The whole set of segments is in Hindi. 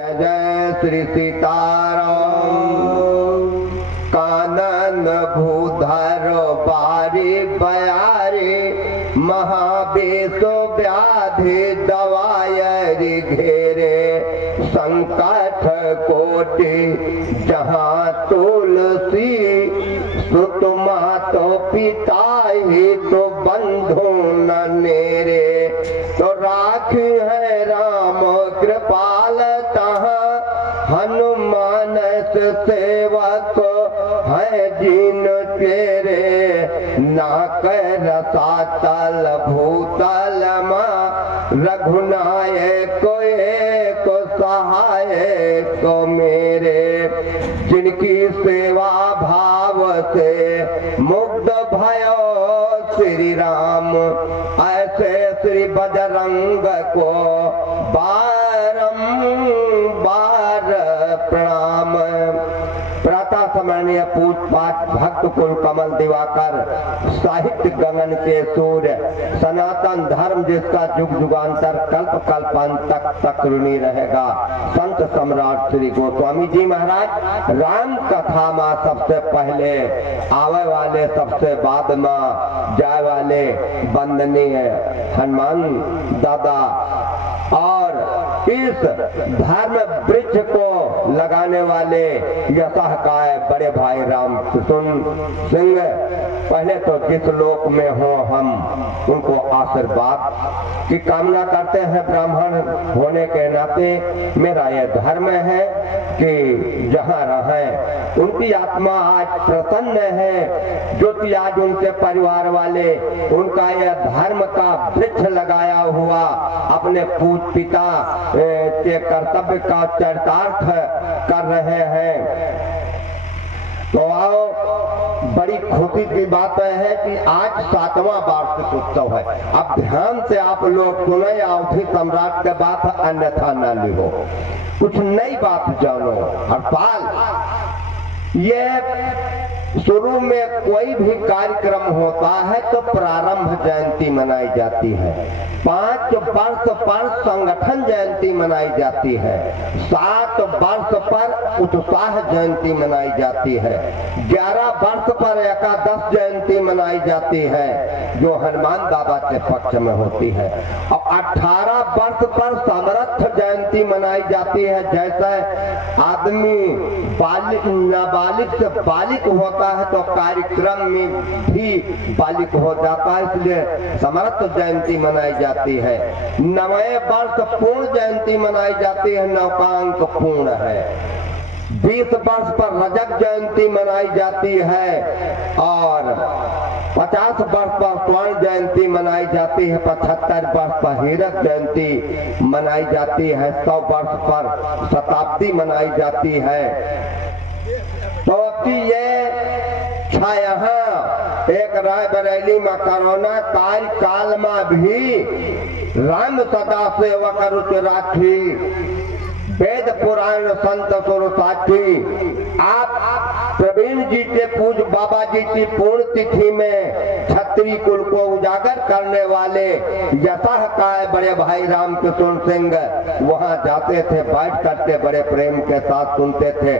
जय श्री सीताराम। कानन भूधर बारी बयारी महावेशो व्याधि दवायरी घेरे संकट कोटि जहाँ तुलसी सुत मातो पिता ही तो बंधु न नेरे। तो राखी है राम कृपाल तहाँ हनुमान सेवक है जिन तेरे। ना कर सातल भूतल माँ रघुनायक को सहाय को मेरे। जिनकी सेवा भाव से मुग्ध भयो श्री राम ऐसे श्री बजरंग को बारंबार प्रणाम। प्रातः स्मरणीय पूज पाठ भक्त कुल कमल दिवाकर साहित्य गगन के सूर्य सनातन धर्म जिसका जुग जुगांतर कल्प कल्पांतक तक ऋणी रहेगा। संत सम्राट श्री गोस्वामी जी महाराज राम कथा में सबसे पहले आवे वाले सबसे बाद में जाए वाले वंदनीय हनुमान दादा और इस धर्म वृक्ष को लगाने वाले यशः काय बड़े भाई राम सिंह पहले तो जिस लोक में हो हम उनको आशीर्वाद की कामना करते हैं। ब्राह्मण होने के नाते मेरा यह धर्म है कि जहाँ रहें उनकी आत्मा आज प्रसन्न है जो कि आज उनके परिवार वाले उनका यह धर्म का वृक्ष लगाया हुआ अपने पूज पिता के कर्तव्य का चरितार्थ कर रहे हैं। तो आओ बड़ी खुशी की बात है कि आज 7वां वार्षिक उत्सव है। अब ध्यान से आप लोग सुने अवधि सम्राट के बात अन्यथा न लिहो, कुछ नई बात जानो। हर साल ये शुरू में कोई भी कार्यक्रम होता है तो प्रारंभ जयंती मनाई जाती है, 5 वर्ष पर संगठन जयंती मनाई जाती है, 7 वर्ष पर उत्साह जयंती मनाई जाती है, 11 वर्ष पर एकादश जयंती मनाई जाती है जो हनुमान बाबा के पक्ष में होती है, और 18 वर्ष पर समर्थ जयंती मनाई जाती है। जैसे आदमी नाबालिग से बालिक होता है तो कार्यक्रम में भी बालिक हो जाता है, इसलिए समर्थ जयंती मनाई जाती है। 9वें वर्ष पूर्ण जयंती मनाई जाती है, 9 का अंक पूर्ण है। 20 वर्ष पर रजत जयंती मनाई जाती है और 50 वर्ष पर स्वर्ण जयंती मनाई जाती है, 75 वर्ष पर हीरक जयंती मनाई जाती है, 100 वर्ष पर शताब्दी मनाई जाती है। तो ये यहाँ एक रायबरेली में कोरोना काल में भी राम सदा सेवक रुचि राखी वेद पुराण संत सुर साथी। आप प्रवीण जी के पूज बाबा जी की पूर्ण तिथि में क्षत्रिय कुल को उजागर करने वाले यशः काय बड़े भाई राम किशोर सिंह वहां जाते थे, बैठ करके बड़े प्रेम के साथ सुनते थे।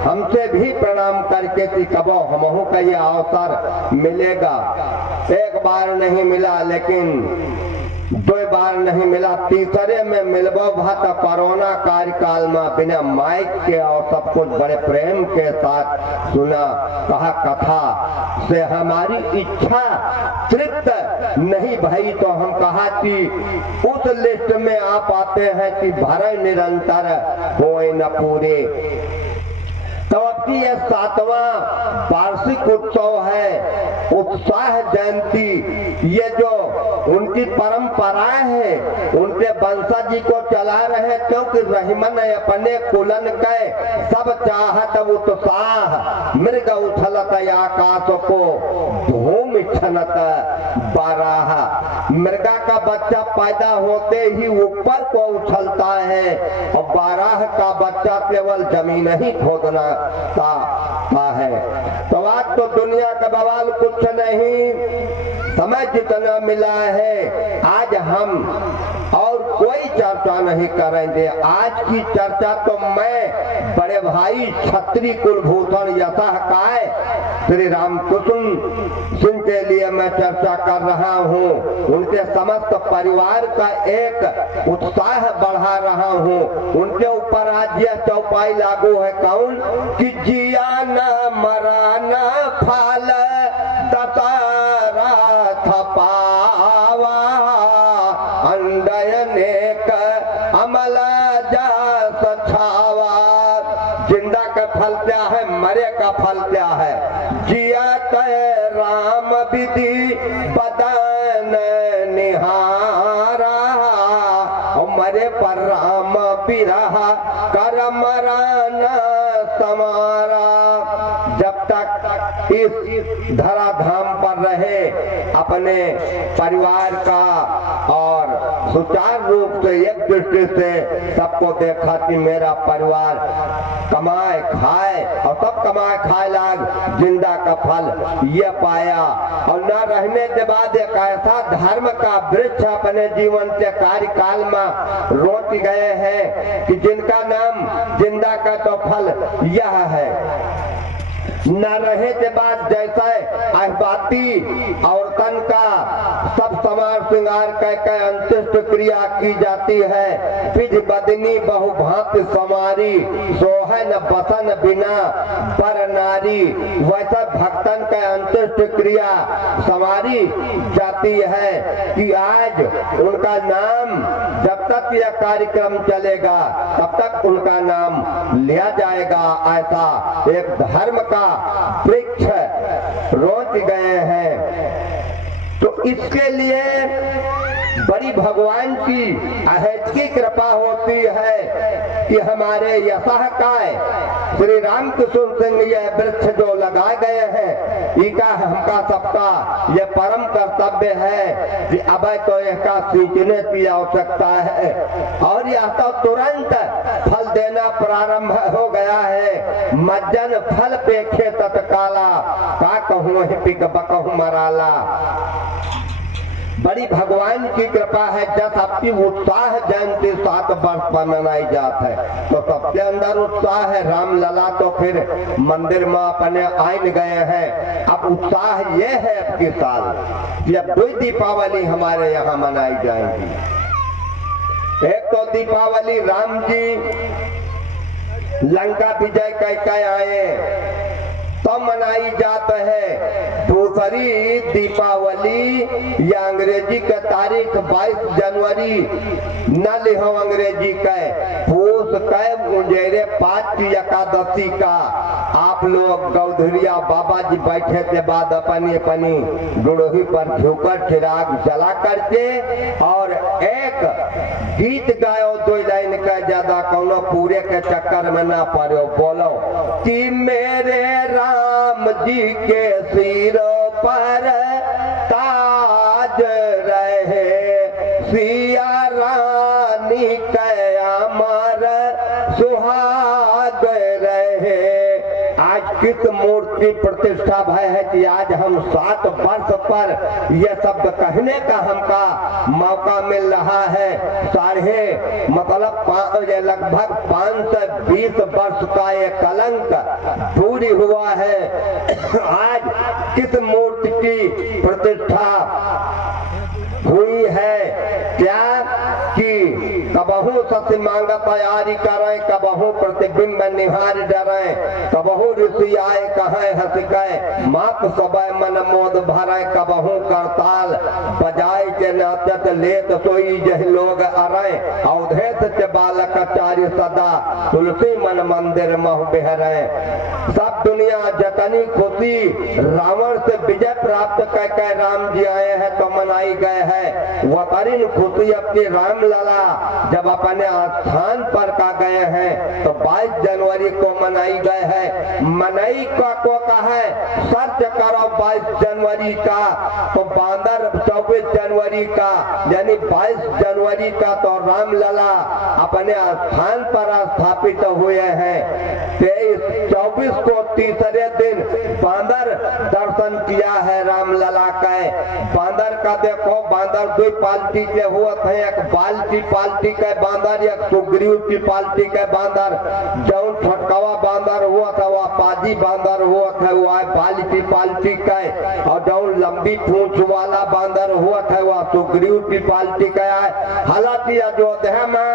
हमसे भी प्रणाम करके थी कबो हमहू का ये अवसर मिलेगा। एक बार नहीं मिला, लेकिन 2 बार नहीं मिला, तीसरे में मिलबो भात कोरोना कार्यकाल में बिना माइक के और सब कुछ बड़े प्रेम के साथ सुना। कहा कथा से हमारी इच्छा तृप्त नहीं भाई, तो हम कहा कि उस लिस्ट में आप आते हैं कि भरे निरंतर होए न पूरे। तो अब की यह 7वां वार्षिक उत्सव है, उत्साह जयंती। ये जो उनकी परंपराएं हैं उनके वंशज जी को चला रहे, क्योंकि रहीमन अपने कुलन के सब चाहत उत्साह मृग उछलत आकाश को धूम छनत बाराह। मृगा का बच्चा पैदा होते ही ऊपर को उछलता है और बाराह का बच्चा केवल जमीन ही खोदना है। तो आज तो दुनिया का बवाल कुछ नहीं, समय जितना मिला है आज हम और कोई चर्चा नहीं करेंगे। आज की चर्चा तो मैं बड़े भाई छत्री कुलभूषण यशः काय श्री रामकृष्ण सिंह के लिए मैं चर्चा कर रहा हूँ। उनके समस्त परिवार का एक उत्साह बढ़ा रहा हूँ। उनके ऊपर आज यह चौपाई लागू है कौन कि जिया न मरा न फाल दतारा थपावा अंडयनेक अमल जा सछावा। जिंदा का फल क्या है, मरे का फल क्या है। जिया तय राम विधि बदन निहारा और मरे पर राम बिरहा कर मरान समारा। जब तक इस धराधाम पर रहे अपने परिवार का और सुचारू रूप से एक दृष्टि से सबको देखा कि मेरा परिवार कमाए खाए और सब कमाए खाए लाग जिंदा का फल ये पाया। और न रहने के बाद एक ऐसा धर्म का वृक्ष अपने जीवन के कार्यकाल में रोक गए हैं कि जिनका नाम जिंदा का तो फल यह है। न रहे के बाद जैसे अहबाती औरतन का सब समार श्रृंगार कह अंत्येष्ट क्रिया की जाती है। विधि बदनी बहुभांत समारी सोहन बसन बिना पर नारी। वैसे भक्तन का अंत्येष्ट क्रिया समारी जाती है कि आज उनका नाम जब तक यह कार्यक्रम चलेगा तब तक उनका नाम लिया जाएगा। ऐसा एक धर्म का वृक्ष रोक गए हैं। तो इसके लिए बड़ी भगवान की अहेतुकी कृपा होती है कि हमारे यशः काय श्री रामकृष्ण सिंह यह वृक्ष जो लगाए गए हैं इनका हमका सबका यह परम कर्तव्य है कि अब तो इसका सींचने की आवश्यकता है और यह तो तुरंत फल देना प्रारंभ हो गया है। मज्जन फल पेखे तत्काला का कहूँ पिक बकहूँ मराला। बड़ी भगवान की कृपा है। जब आपकी उत्साह जयंती 7 वर्ष पर मनाई जाती है तो सबके अंदर उत्साह है। राम लला तो फिर मंदिर में अपने आइन गए हैं। अब उत्साह ये है आपकी साल कि अब 2 दीपावली हमारे यहाँ मनाई जाएंगी। एक तो दीपावली राम जी लंका विजय कह आए तो मनाई जाता है। दूसरी दीपावली या अंग्रेजी का तारीख 22 जनवरी न लिहो अंग्रेजी का पूस कै मुंजेरे 5 की एकादशी का आप लोग गौधरिया बाबा जी बैठे के बाद अपनी अपनी गुड़ही पर झुकर चिराग जला करके और एक गीत गायो 2 लाइन का ज्यादा कौनो पूरे के चक्कर में ना पड़ो। बोलो कि मेरे राम जी के सिरों पर ताज रहे सिया रानी के अमर सुहाग रहे। आज किस मूर्ति प्रतिष्ठा भय है कि आज हम 7 वर्ष पर यह शब्द कहने का हमका मौका मिल रहा है। मतलब लगभग 520 वर्ष का ये कलंक दूरी हुआ है। आज किस मूर्ति की प्रतिष्ठा हुई है क्या कि कबहू सत्य मांग तैयारी करें, कबहू प्रतिबिंब निहार डरें, कबहू ऋषि आए कहें हंस गए मात सबय मन मोद भरे, कबहू करताल बजाए के नाचत लेत सोई जह लोग अरे, अवधेत के बालक चार्य सदा तुलसी मन मंदिर मह बिहरे। सब दुनिया जतनी खुशी रावण से विजय प्राप्त कर राम जी आए हैं तो मनाई गए है। वतरीन खुशी अपनी राम लला जब अपने स्थान पर का गए गए हैं तो 22 जनवरी को मनाई गए हैं। मनाई को कहे सर्च करो 22 जनवरी का तो बांदर 24 जनवरी का, यानी 22 जनवरी का तो रामलला अपने स्थान पर स्थापित हुए हैं। 24 को तीसरे दिन बांदर दर्शन किया है रामलला का। बांदर का देखो, बांदर दो पाल्टी के हुआ थे, एक बाल्टी पाल्टी के बांदर, एक सुग्रीव की पाल्टी के बांदर। जौन छोटकावा बांदर हुआ था वह पाजी बांदर हुआ था, वह बाल्टी पाल्टी का। और जौन लंबी पूंछ वाला बांदर हुआ था वह सुग्रीव की पाल्टी का है। हालांकि अयोध्या में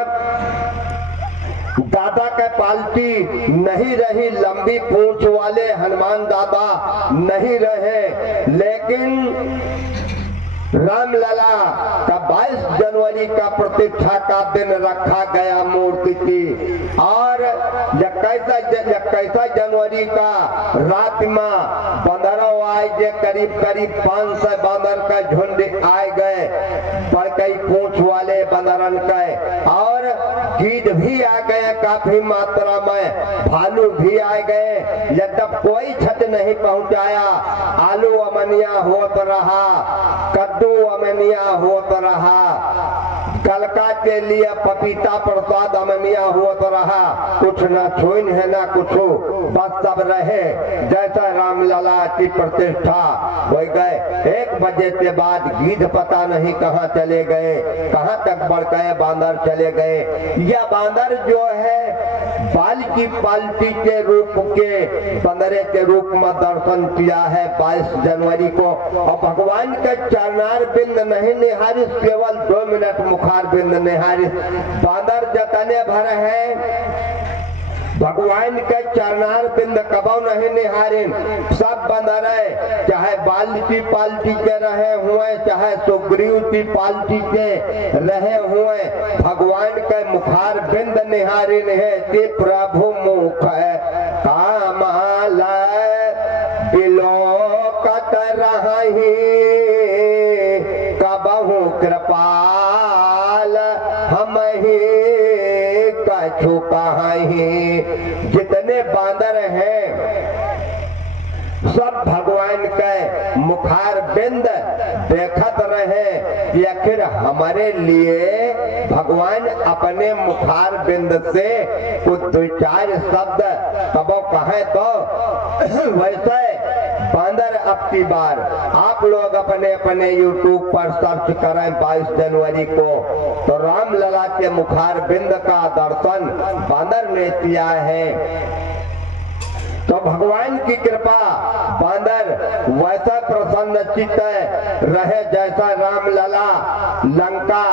दादा के पाल्टी नहीं रही, लंबी पूंछ वाले हनुमान दादा नहीं रहे, लेकिन रामलला का 22 जनवरी का प्रतिष्ठा का दिन रखा गया मूर्ति की। और 21 जनवरी का रात में बंदरों आए जे करीब 500 बंदर का झुंड आए गए, पर कई पूंछ वाले बंदरन के, और गिद्ध भी आ गए काफी मात्रा में, भालू भी आ गए। जब कोई क्षति नहीं पहुंचाया, आलू अमनिया होत रहा, कद्दू अमनिया होत रहा, कलका के लिए पपीता प्रसाद अमनिया होत रहा, कुछ न छुइन है ना कुछ, बस सब रहे जैसा रामलला की प्रतिष्ठा हो गए। 1 बजे के बाद गिद्ध पता नहीं कहाँ चले गए, कहाँ तक बढ़ गए बांदर चले गए। यह बांदर जो है बाल की पाल्टी के रूप के बंदरे के रूप में दर्शन किया है 22 जनवरी को। और भगवान के चरणार बिंद नहीं निहारिस, केवल 2 मिनट मुखार बिंद निहारिस। बांदर जतने भर है भगवान के चरणार बिंद कबो नहीं निहारिन। सब बंदर है, चाहे बाल्टी पाल्टी के रहे हुए, चाहे सुग्रीव की पाल्टी के रहे हुए, भगवान के मुखार बिंद निहारिन है। कि प्रभु मुख कामाल बिलोकत रही, कबहु कृपाल हम ही कछु कहीं। जितने बांदर हैं सब भगवान के मुखार बिंद देखत रहे कि आखिर हमारे लिए भगवान अपने मुखार बिंद से कुछ 2-4 शब्द कबो कहे तो। वैसे बांदर अब की बार आप लोग अपने अपने YouTube पर सर्च करें 22 जनवरी को, तो रामलला के मुखार बिंद का दर्शन बांदर ने किया है। तो भगवान की कृपा बांदर वैसा प्रसन्न चित्त रहे जैसा रामलला लंका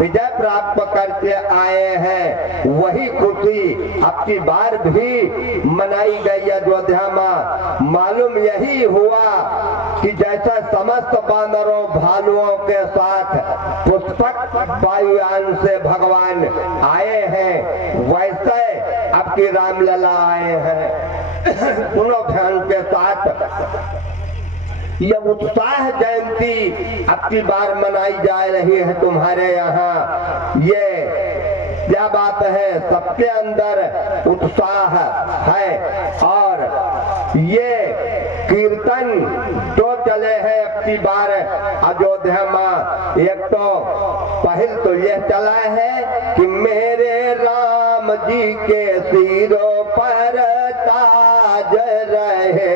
विजय प्राप्त करके आए हैं। वही खुशी अब की बार भी मनाई गई अयोध्या में। मालूम यही हुआ कि जैसा समस्त बांदरों भालुओं के साथ पुष्पक वायुयान से भगवान आए हैं, वैसे अब की रामलला आए हैं। सुनो ध्यान के साथ, यह उत्साह जयंती अब की बार मनाई जा रही है तुम्हारे यहाँ। ये क्या बात है, सबके अंदर उत्साह है। और ये कीर्तन जो चले हैं अब की बार अयोध्या में, एक तो पहल तो यह चला है कि मेरे राम जी के सिरों पर ताज रहे,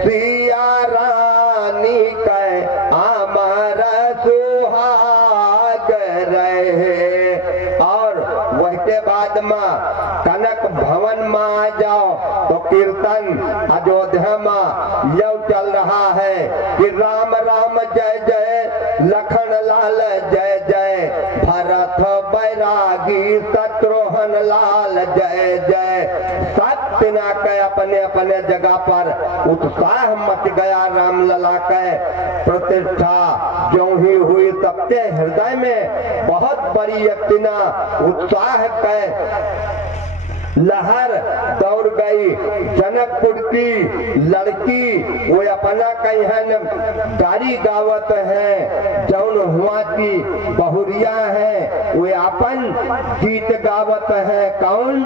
सिया रानी के अमर सुहाग रहे। और वही बाद में कनक भवन में आ जाओ तो कीर्तन अयोध्या में यह चल रहा है कि राम राम जय जय, लखन लाल जय जय, भरत बैरागी शत्रुघ्न लाल जय जय। सब सेना के अपने अपने जगह पर उत्साह मच गया। रामलला के प्रतिष्ठा जो ही हुई, सबके हृदय में बहुत बड़ी यकीना उत्साह के लहर दौड़ गई। जनकपुर की लड़की वो अपना कहन गाड़ी गावत है, जौन हुआ की बहुरिया है वो अपन गीत गावत है। कौन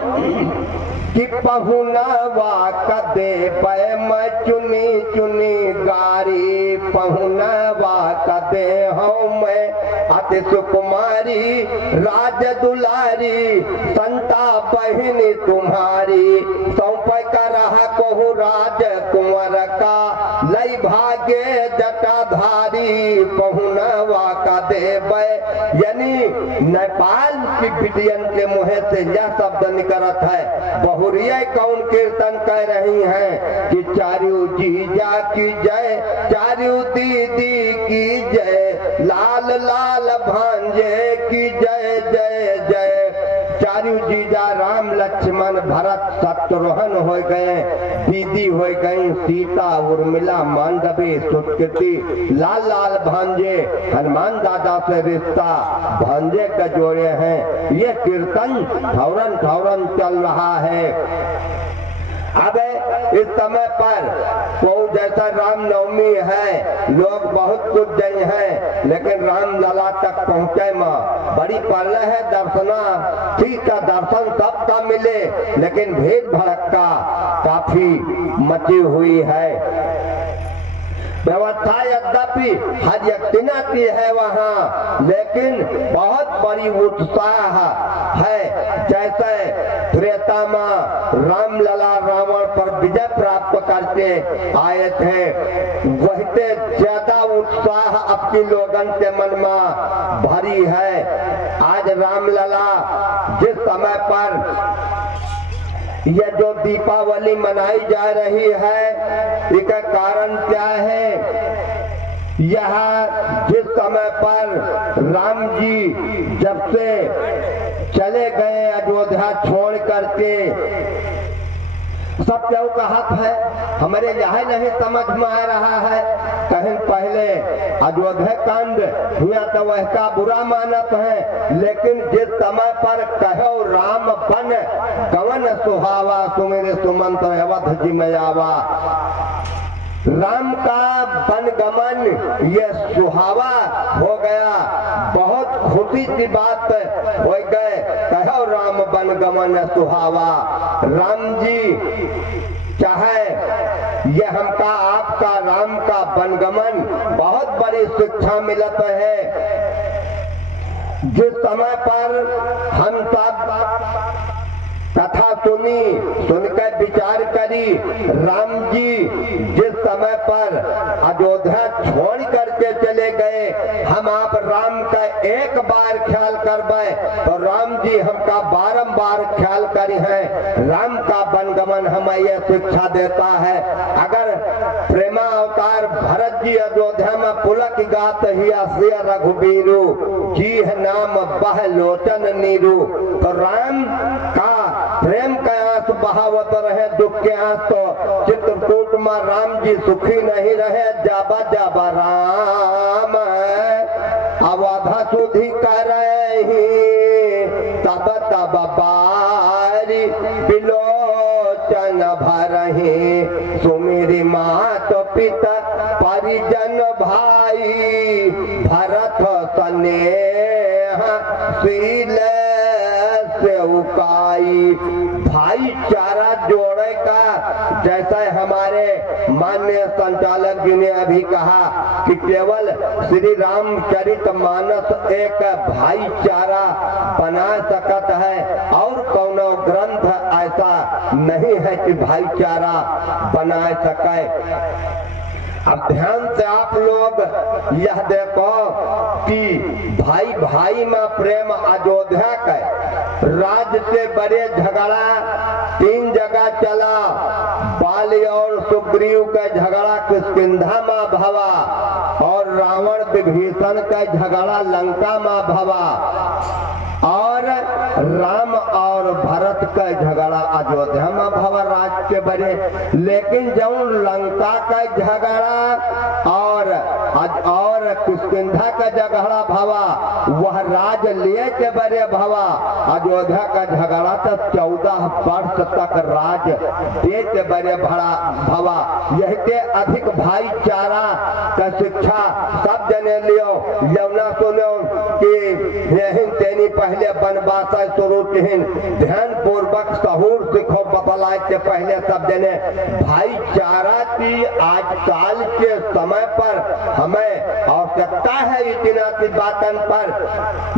कि पहुनवा कदे पे मैं चुनी चुनी गारी, पहुनवा कदे हूँ मैं अति सुकुमारी, राज दुलारी संता बहिनी तुम्हारी, सौंप कर रहा कहू राज कुंवर का, लई भागे जटाधारी, पहुनवा कदे पे। यानी नेपाल की बिटियन के मुँह से यह शब्द निकलत है। बहुरिया कौन कीर्तन कह रही हैं कि चारू जीजा की जय, चारू दीदी की जय, लाल लाल भांजे की जय जय जय। चारू जीजा राम लक्ष्मण भरत शत्रुघ्न हो गए, दीदी हो गई सीता उर्मिला मांडवी सुकृति, लाल लाल भांजे हनुमान दादा से रिश्ता भांजे का जोड़े हैं। ये कीर्तन ठौरन ठौरन चल रहा है। अब इस समय पर को जैसा रामनवमी है, लोग बहुत कुछ गए हैं, लेकिन रामलला तक पहुँचे माँ बड़ी पहले है दर्शना, ठीक का दर्शन सबका मिले, लेकिन भीड़ भड़का काफी मची हुई है। व्यवस्था यद्यपि हर यक्तिना की है वहाँ, लेकिन बहुत बड़ी उत्साह है। जैसे त्रेता में रामलला रावण पर विजय प्राप्त करके आए थे, वही ज्यादा उत्साह अपनी लोगन के मन में भरी है। आज रामलला जिस समय पर यह जो दीपावली मनाई जा रही है, इसका कारण क्या है? यह जिस समय पर राम जी जब से चले गए अयोध्या छोड़ करके, सब क्यों का हक है हमारे यहाँ नहीं समझ में आ रहा है। कहीं पहले अयोध्या कांड हुआ तो वह का बुरा मानत है, लेकिन जिस समय पर कहो राम बन गवन सुहावा, सुमेरे सुमंत अवध जी में आवा, राम का वनगमन ये सुहावा हो गया, बहुत खुशी की बात हो गए। कहो राम वनगमन सुहावा, राम जी चाहे ये हमका आपका राम का वनगमन बहुत बड़ी शिक्षा मिलत है। जिस समय पर हम सब कथा सुनी, सुनकर विचार करी, राम जी जिस समय पर अयोध्या छोड़ करके चले गए, हम आप राम का एक बार ख्याल करबे तो राम जी हमका बारंबार ख्याल करी है। राम का वनगमन हमें यह शिक्षा देता है। अगर प्रेमा अवतार भरत जी अयोध्या में पुलक गात हिया सिया रघुबीरू, जी है नाम बह लोचन नीरू, तो राम का प्रेम का आंस बहावत रहे, दुख के आंस तो चित्रकूट में राम जी सुखी नहीं रहे। जाबा जाबा राम अवधा सुधी करही, तब तब बारी बिलोचन भरही, सुमेरी मात पिता परिजन भाई, भरत स्नेह शील सेवकाई। भाईचारा जोड़े का, जैसा हमारे माननीय संचालक जी ने अभी कहा कि केवल श्री रामचरित मानस एक भाईचारा बना सकत है, और कौनो ग्रंथ ऐसा नहीं है कि भाईचारा बना सके। अब ध्यान से आप लोग यह देखो कि भाई भाई में प्रेम अयोध्या का राज्य से बड़े झगड़ा 3 जगह चला। बाली और सुग्रीव का झगड़ा किष्किंधा में भवा, और रावण विभीषण का झगड़ा लंका में भवा। और राम और भरत का झगड़ा अयोध्या में भवा राज के बड़े, लेकिन जब लंका का झगड़ा और किष्किंधा का झगड़ा भवा वह राज लिए के बड़े भवा। अयोध्या का झगड़ा तो 14 वर्ष तक राज दे के बड़े भवा। यही के अधिक भाईचारा का शिक्षा सब जने लियो। यमुना सुनो कि यही तेनी पहले वनवास शुरू किन, ध्यान पूर्वक सहूर सिखो बतलाए के पहले सब जने भाईचारा की आजकल के समय पर हमें आवश्यकता है। इतना की बातन पर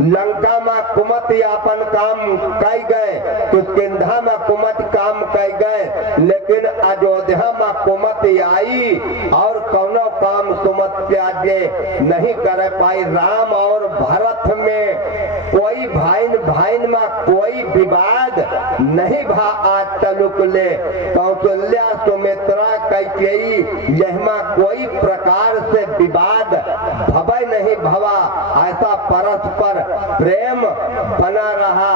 लंका में कुमत अपन काम कई गए, किष्किंधा में कुमत काम कई गए, लेकिन अयोध्या में कुमत आई और कौनो काम सुमत के आगे नहीं कर पाई। राम और भरत में कोई भाइन में कोई विवाद नहीं भा आज तलुक ले। कौशल्या सुमित्रा कैकेयी यहमा कोई प्रकार से विवाद भवै नहीं भवा। ऐसा परस्पर प्रेम बना रहा।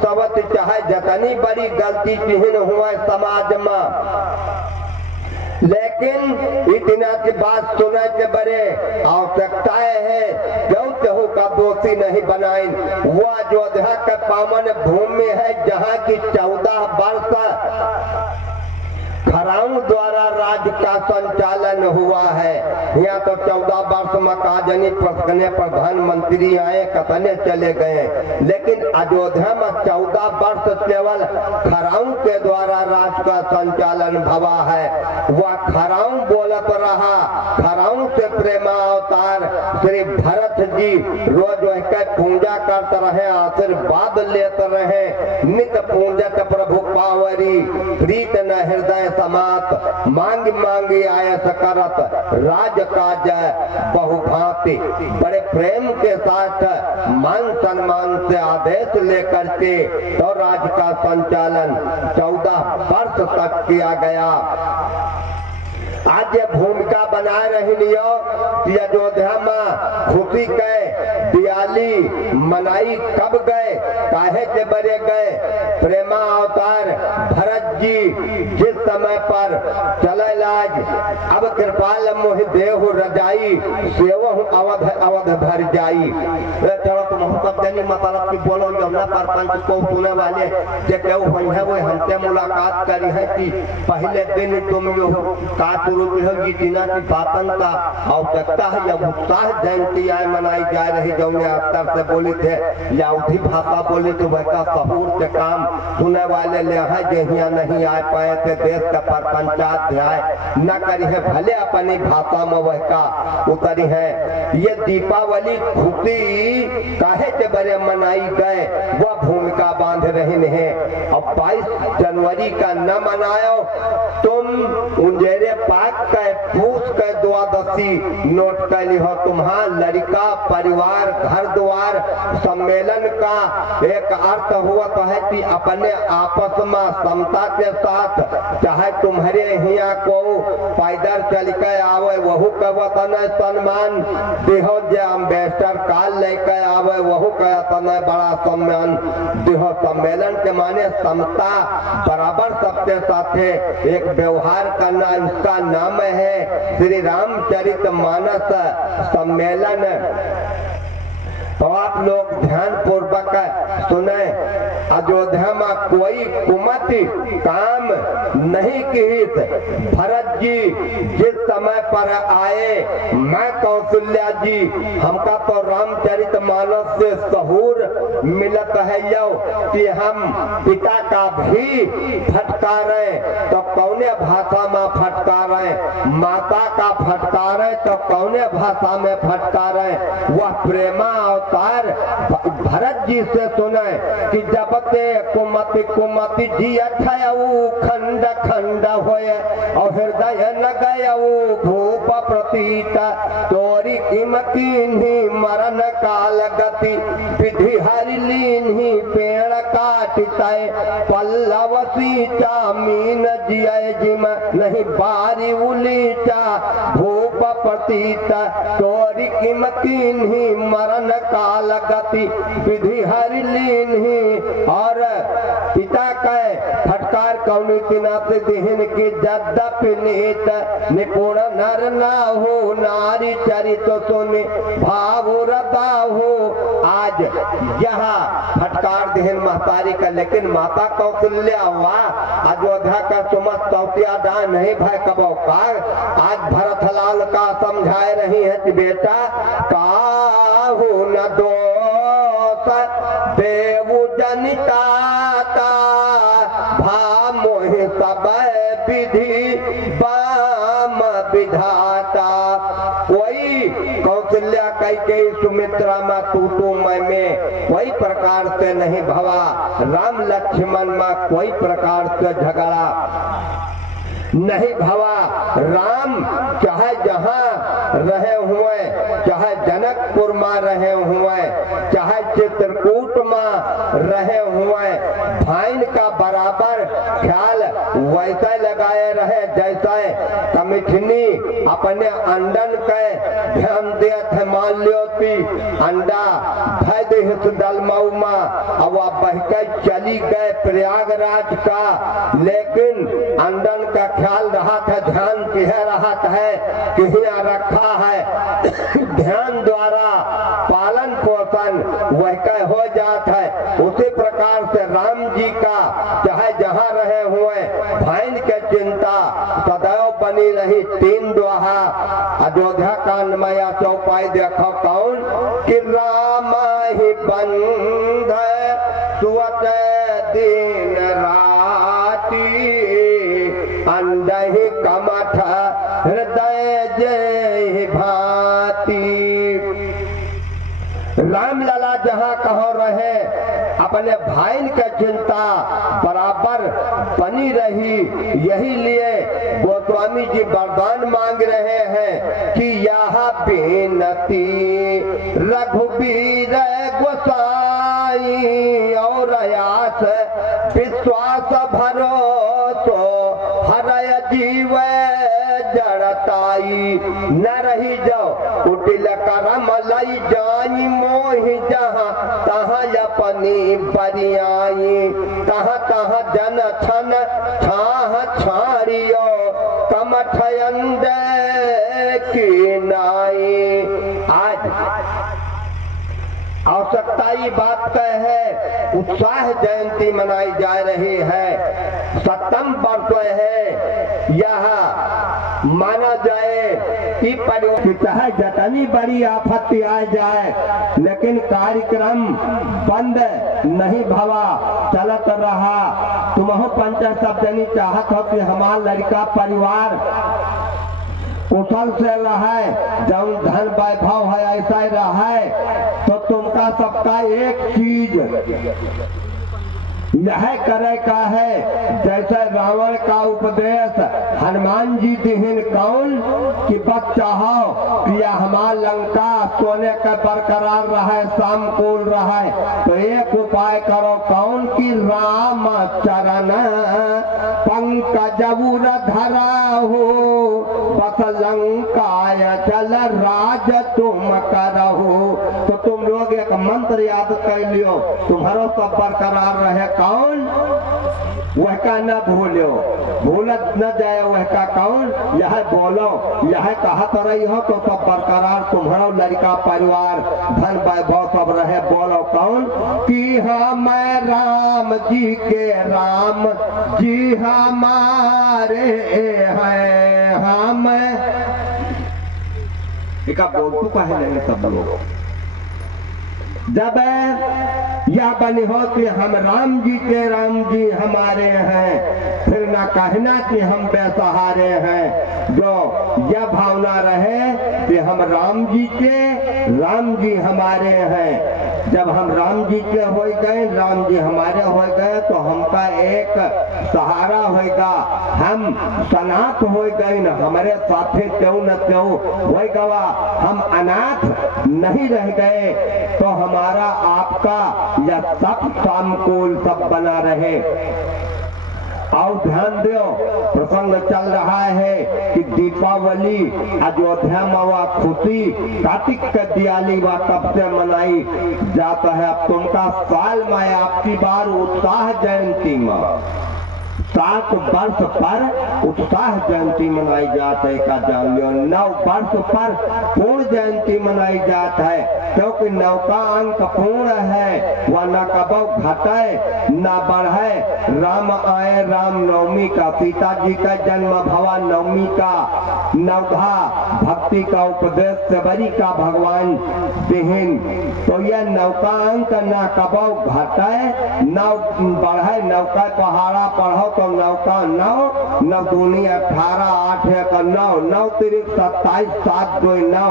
सबत चाहे जतनी बड़ी गलती चिन्ह हुआ समाज में, लेकिन इतना की बात सुने के बड़े आवश्यकताएं है। क्यों चहु का दोषी नहीं बनाई। वो अयोध्या का पावन भूमि है जहाँ की 14 वर्ष खराऊ द्वारा राज का संचालन हुआ है। यहाँ तो 14 वर्ष में काजनी प्रसकने प्रधानमंत्री आए, कतने चले गए, लेकिन अयोध्या में 14 वर्ष केवल खराऊ के द्वारा राज का संचालन भवा है। वह खराऊ बोलत रहा। खराऊ से प्रेमा अवतार श्री भरत जी रोज पूजा करते रहे, आशीर्वाद लेते रहे। नित पूजक प्रभु पावरी, प्रीत न हृदय समात, मांगी आयस करत, राज काज बहुभांति। बड़े प्रेम के साथ मान सम्मान से आदेश लेकर के तो राज का संचालन 14 वर्ष तक किया गया। आज ये भूमिका बना रही लियो कि अयोध्या में खुशी के दिवाली मनाई कब गए, काहे के बरे गए। प्रेमा अवतार भरत जी जिस समय पर चले लाज, अब कृपाल मोहि देहु रजाई, सेवहु अवध भर जाई। चलो तुम सब जनी मतलब की बोलो यमुना पर पंच को सुने वाले जे केहू है वो हमसे मुलाकात करी है कि पहले दिन तुम यो का शुरू होगी जिना की बातन का आवश्यकता है। या उत्साह जयंती आए मनाई जा रही जो अक्सर से बोली थे या उठी भाषा बोली तो वह का सहूर के काम सुने वाले ले है जहिया नहीं आ पाए थे। देश का परपंचायत न करी है भले अपनी भाषा में वह का उतरी है। ये दीपावली खुशी काहे के बड़े मनाई गए वह भूमिका बांध रही है। अब 22 जनवरी का न मनायो तुम उंजेरे पाक का पूछ का द्वादशी नोट कर ली हो। तुम्हारा लड़का परिवार घर द्वार सम्मेलन का एक अर्थ हुआ तो है कि अपने आपस में समता के साथ चाहे तुम्हारे यहाँ को पैदल चल के आवे वहू का वतन सम्मान देहो, जे अम्बेसडर काल लेके आवे वहू का वतन बड़ा सम्मान देहो। सम्मेलन के माने समता बराबर सबके साथ एक व्यवहार करना, इसका नाम है श्री रामचरित मानस सम्मेलन। तो आप लोग ध्यान पूर्वक सुने। अयोध्या में कोई कुमति काम नहीं की। भरत जी जिस समय पर आए, मैं कौशल्या जी हमका तो रामचरित मानस से सहूर मिलत है यो कि हम पिता का भी फटकारे तो कौने भाषा में फटकारे, माता का फटकारे तो कौने भाषा में फटकारे। वह प्रेमा अवतार भरत जी से सुने कि जब होते कुमति कुमति जिया ठयऊ खंड खंड होए और हृदय न गयऊ भूप प्रतीत तोरी किम कीन्ही मरण काल गति विधि हरि लीन्ही पेड़ काटितय पल्लव सीचा मीन जिय जिम नहीं बारी उलीचा भूप प्रतीत तोरी किम कीन्ही मरण काल गति विधि हरि लीन्ही। और पिता कहे फटकार कौनी तिनाते दिहन की जद्दप नीत निपुण नर ना हो नारी चरित सुने भाव रदा हो। आज यहाँ फटकार दिहन महतारी का, लेकिन माता कौशल्या हुआ अयोध्या का सुमत तौतिया दान नहीं भाई कबो का। आज भरतलाल का समझाए रही है कि बेटा काहू न दोष देव जनिताता भा मोहि सब विधि बाम विधाता। कोई कौशल्या कैकेयी सुमित्रा में तू में कोई प्रकार से नहीं भवा, राम लक्ष्मण में कोई प्रकार से झगड़ा नहीं भवा। राम चाहे जहां रहे हुए, चाहे जनकपुर में रहे हुए, चाहे चित्रकूट में रहे हुए, भाइन का बराबर ख्याल वैसे लगाए रहे जैसे कमिठनी अपने अंडन के ध्यान दे थे। मान लियो कि अंडा धै दे डलमऊ में, अब बह के चली गए प्रयागराज का, लेकिन अंडन का ख्याल रहा था, ध्यान किह रहा है कि यहाँ रखा है। ध्यान द्वारा पालन पोषण वह कह हो जाता है। उसी प्रकार से राम जी का चाहे जहाँ रहे हुए भाइन के चिंता सदैव बनी रही। तीन दोहा अयोध्या कांड में या चौपाई देखो कौन कि राम ही बंध सुवत दिन राती अंडहि कमठ हृदय जय भाती। राम लला जहाँ कहो रहे अपने भाई का चिंता बराबर बनी रही। यही लिए गोस्वामी जी वरदान मांग रहे हैं कि यहाँ बेनती रघुबीर गोसाई और आस विश्वास भरोसो हरय जीव जड़ताई न रही जाओ कुटिल करम लई जानी मोहि जहाँ तहाँ अपनी बरियाई तहाँ तहाँ जन छन छाह छाड़ियो कमठयंद की नाई। आज आवश्यकता ये बात का है, उत्साह जयंती मनाई जा रही है। 7वें वर्ष है। यह माना जाए कि चाहे जतनी बड़ी आपत्ति आ जाए, लेकिन कार्यक्रम बंद नहीं भवा, चलत रहा। तुमहो पंचायत सब जनी चाहत हो कि हमारा लड़का परिवार कुशल से रहे, जब धन वैभव है ऐसा ही रहे, तो तुमका सबका एक चीज यह करे का है, जैसे रावण का उपदेश हनुमान जी दिहिन कौन कि बस चाहो कि हमार लंका सोने का बरकरार रहे, समकूल रहे, तो एक उपाय करो कौन कि राम चरण पंकज धरा हो बस लंकाय चल राज तुम करहो। तो तुम लोग एक मंत्र याद कर लियो, तुम्हारो सब बरकरार रहे। कौन वह का न भूलो, भूलत न जाए वह का कौन, यह बोलो, यह कहत रही हो तो सब बरकरार तुम्हारा लड़का परिवार धन वैभव सब रहे। बोलो कौन कि हम राम जी के राम जी हमारे हैं, हम एक बोलतू कहे नहीं सब लोग। जब यह बनी हो कि हम राम जी के राम जी हमारे हैं, फिर न कहना कि हम बेसहारे हैं। जो यह भावना रहे कि हम राम जी के राम जी हमारे हैं। जब हम राम जी के हो गए, राम जी हमारे हो गए, तो हमका एक सहारा होगा, हम सनाथ हो गए न, हमारे साथे त्यों न त्यों हो गवा, हम अनाथ नहीं रह गए, तो हमारा आपका यह सब सामकूल सब बना रहे। और ध्यान दो, प्रसंग चल रहा है कि दीपावली अयोध्या में हुआ खुशी, कार्तिक का दिवाली व तब से मनाई जाता है। अब तुमका साल में आपकी बार उत्साह जयंती में 7 वर्ष पर उत्साह जयंती मनाई जाती है का जान लो। 9 वर्ष पर पूर्ण जयंती मनाई जाता है, क्योंकि 9 का अंक पूर्ण है, वह न कबो घटे न बढ़े। राम आए राम नवमी का, सीता जी का जन्म भवा नवमी का, नवधा भक्ति का उपदेश सबरी का भगवान दिहिन, तो यह 9 का अंक न कबो घटे न बढ़े। 9 का पहाड़ा पढ़ो तो 9 का 9, 9 दूनी 18, 8 एक 9, 9 तिरिक 27, 7 2 9।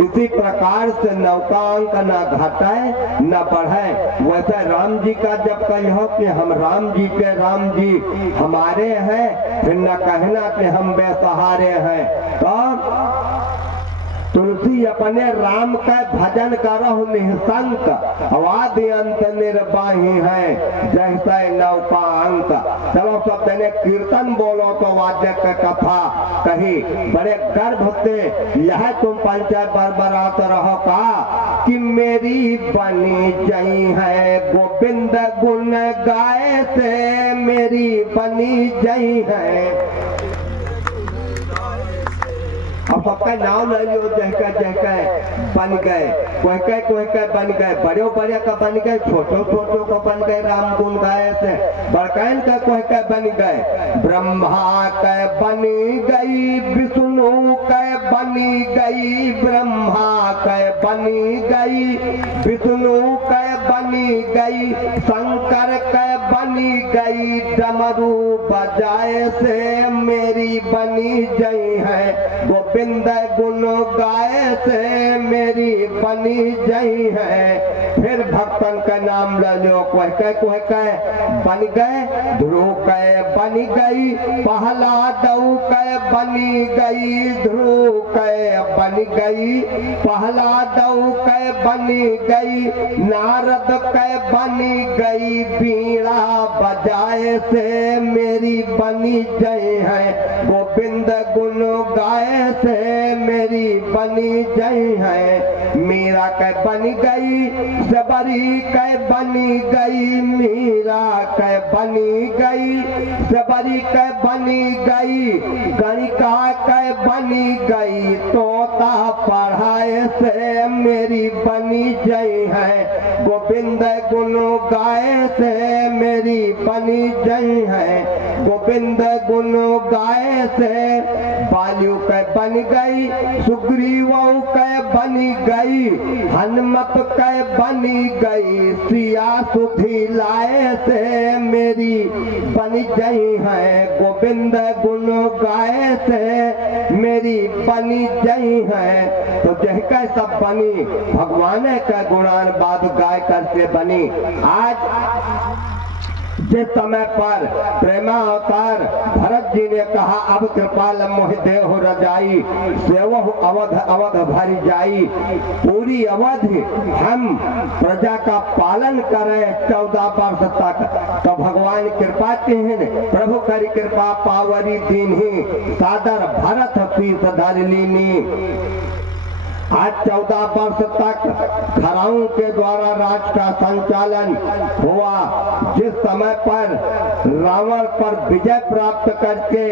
इसी प्रकार से 9 का अंक न घटे न बढ़े। वैसे राम जी का जब कहो कि हम राम जी के, राम जी हमारे हैं, फिर न कहना कि हम बेसहारे हैं। तो तुलसी अपने राम का भजन करहु निःशंक, वाद्य अंत निर्वाही है जैसे 9 का अंक। चलो सब देने कीर्तन बोलो तो वाद्य का कथा कही, बड़े गर्भ से यह तुम पंचायत बरबरात रहो का कि मेरी बनी जई है गोविंद गुण गाए से, मेरी बनी जई है। अब सबका नाम ले लियो, जहका बन गए, कोई बन गए, बड़े का बन गए, छोटो का बन गए, राम गुण गाए से। बड़कैन का कोई बन गए, ब्रह्मा के बनी गई, विष्णु के बनी गई, ब्रह्मा के बनी गई, विष्णु के बनी गई, शंकर के बनी गई, डमरू बजाए से मेरी बनी जई है। गोविंद गुण गाए से मेरी बनी जई है। फिर भक्तन का नाम ले लो, कोई कह बन गए, ध्रुव के बनी गई, प्रहलादऊ के बनी गई, ध्रुव के बन गई, प्रहलादऊ के बनी गई, नारद के बनी गई, बीड़ा बजाए से मेरी बनी जई है। गोविंद गुण गाए से मेरी बनी जई है। मीरा के बन गई, सबरी के बनी गई, मीरा के बनी गई, सबरी के बनी गई, गणिका के बनी गई, तोता पढ़ाए से मेरी बनी जई है। गोविंद गुण गाए से मेरी बनी जई है। गोविंद गुण गाए से बालू के बन गई, सुग्रीव के बनी गई, हनुमत के बनी गई, सिया सुधी लाए से मेरी बनी जई है। गोविंद गुण गाए से मेरी बनी जई है। तो जहका सब बनी भगवान का गुणान बाद गाय करके बनी। आज जिस समय पर प्रेमा अवतार भरत जी ने कहा अब कृपाल मोहि देहु रजाई, सेवहु अवध अवध भरी जाई, पूरी अवध हम प्रजा का पालन करें 14 वर्ष तक, तो भगवान कृपा किहिन, प्रभु करी कृपा पावरी दीन्ही, सादर भरत शीस धर लीनी। आज 14 वर्ष तक खराओं के द्वारा राज का संचालन हुआ। जिस समय पर रावण पर विजय प्राप्त करके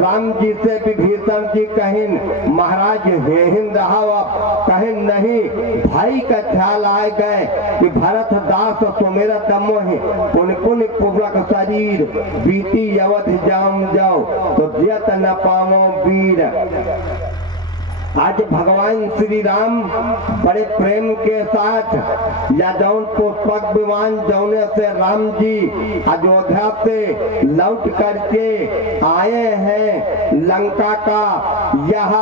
राम जी से विभीषण जी कहिन महाराज हेहिन रहा, कहिन नहीं, भाई का ख्याल आए गए कि भरत दास सुमेरा तमोहि पुण्य पुण्य पूर्वक शरीर, बीती अवध जाम जाओ तो जियत न पावो वीर। आज भगवान श्री राम बड़े प्रेम के साथ या जौन पुष्पक विमान जौने से राम जी अयोध्या से लौट करके आए हैं लंका का, यह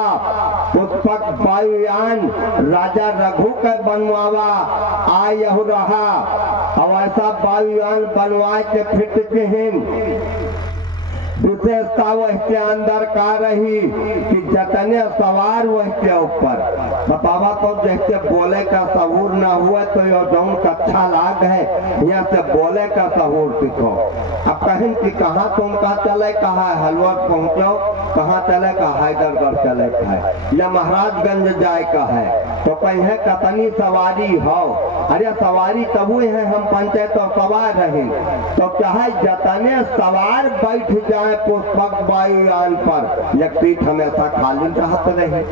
पुष्पक वायुयान राजा रघु का बनवावा आयहु रहा। और ऐसा वायुयान बनवा के फिट हैं। विशेषता वह के अंदर का रही कि जतने सवार वह के ऊपर बतावा तो जैसे बोले का सहूर ना हुआ तो यो जौन कच्छा लाग है यहाँ से बोले का सहूर सीखो। अब कहीं कि कहाँ तुम का चले, कहा हलवर पहुँचो, कहाँ चले का हैदरगढ़ चले का है या महाराजगंज जाए का है, तो कहीं कतनी सवारी हो। अरे सवारी तबू है हम पंचायत तो सवार रहे, तो चाहे जतने सवार बैठ जाए पुष्पक वायुयान पर एक सीट हमेशा खाली रहत रहे।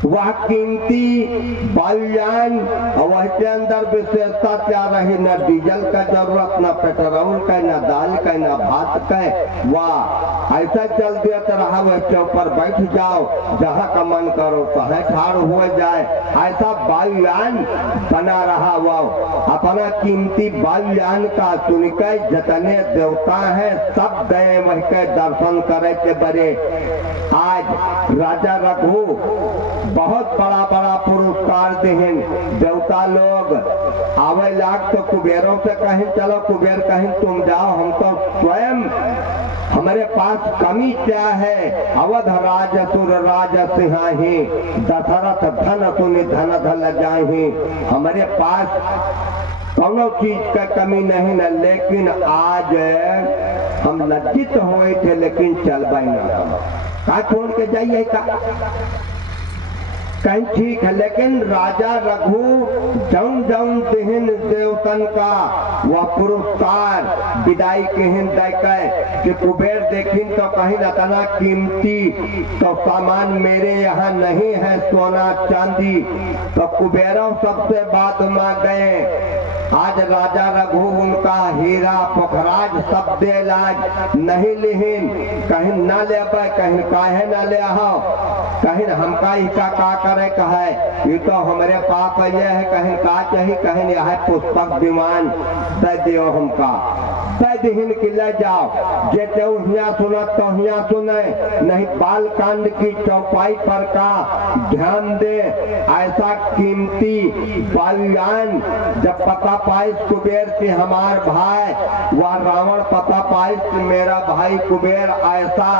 वह कीमती वायुयान वह के अंदर विशेषता क्या रही, न डीजल का जरूरत, न पेट्रोल का, न दाल का, न भात का। वाह ऐसा चल दिया तो रहा वह के ऊपर बैठ जाओ, जहाँ का मन करो तहाँ ठाड़ हो जाए, ऐसा वायुयान बना रहा। वह अपना कीमती वायुयान का सुनकर जतने देवता है सब गए वह के दर्शन करे के बड़े। आज राजा रघु बहुत बड़ा बड़ा पुरस्कार देहन, देवता लोग आवे लाग तो कुबेरों से कहें चलो कुबेर कहें तुम जाओ, हम तो स्वयं हमारे पास कमी क्या है। अवध राज सुर राज सिंहाही दशरथ धन सुनि धन धन जाही, हमारे पास कोनो चीज का कमी नहीं न, लेकिन आज हम लज्जित हुए थे लेकिन चल पाए ना, का छोड़ के जाइए का कहीं ठीक है। लेकिन राजा रघु जौन जौन देहन देवतन का वह पुरस्कार विदाई केहन देके कि कुबेर देखिन तो कहीं इतना कीमती तो सामान मेरे यहाँ नहीं है सोना चांदी, तो कुबेरों सबसे बाद में गए। आज राजा रघु उनका हीरा पोखराज सब दे लाज नहीं लिहिन, कहीं न ले कहीं काहे न ले आओ, कहीं हमका इसका का करे कहे ये तो हमारे पास ये है, कहीं का चाहिए कहीं यह पुष्पक विमान दे दियो हमका, दे दिहिन कि ले जाओ। जे हिया सुनत तो हिया सुने, नहीं बाल कांड की चौपाई पर का ध्यान दे। ऐसा कीमती वायुयान जब पता पाइस कुबेर की हमार भाई, वह रावण पता पाइस मेरा भाई कुबेर ऐसा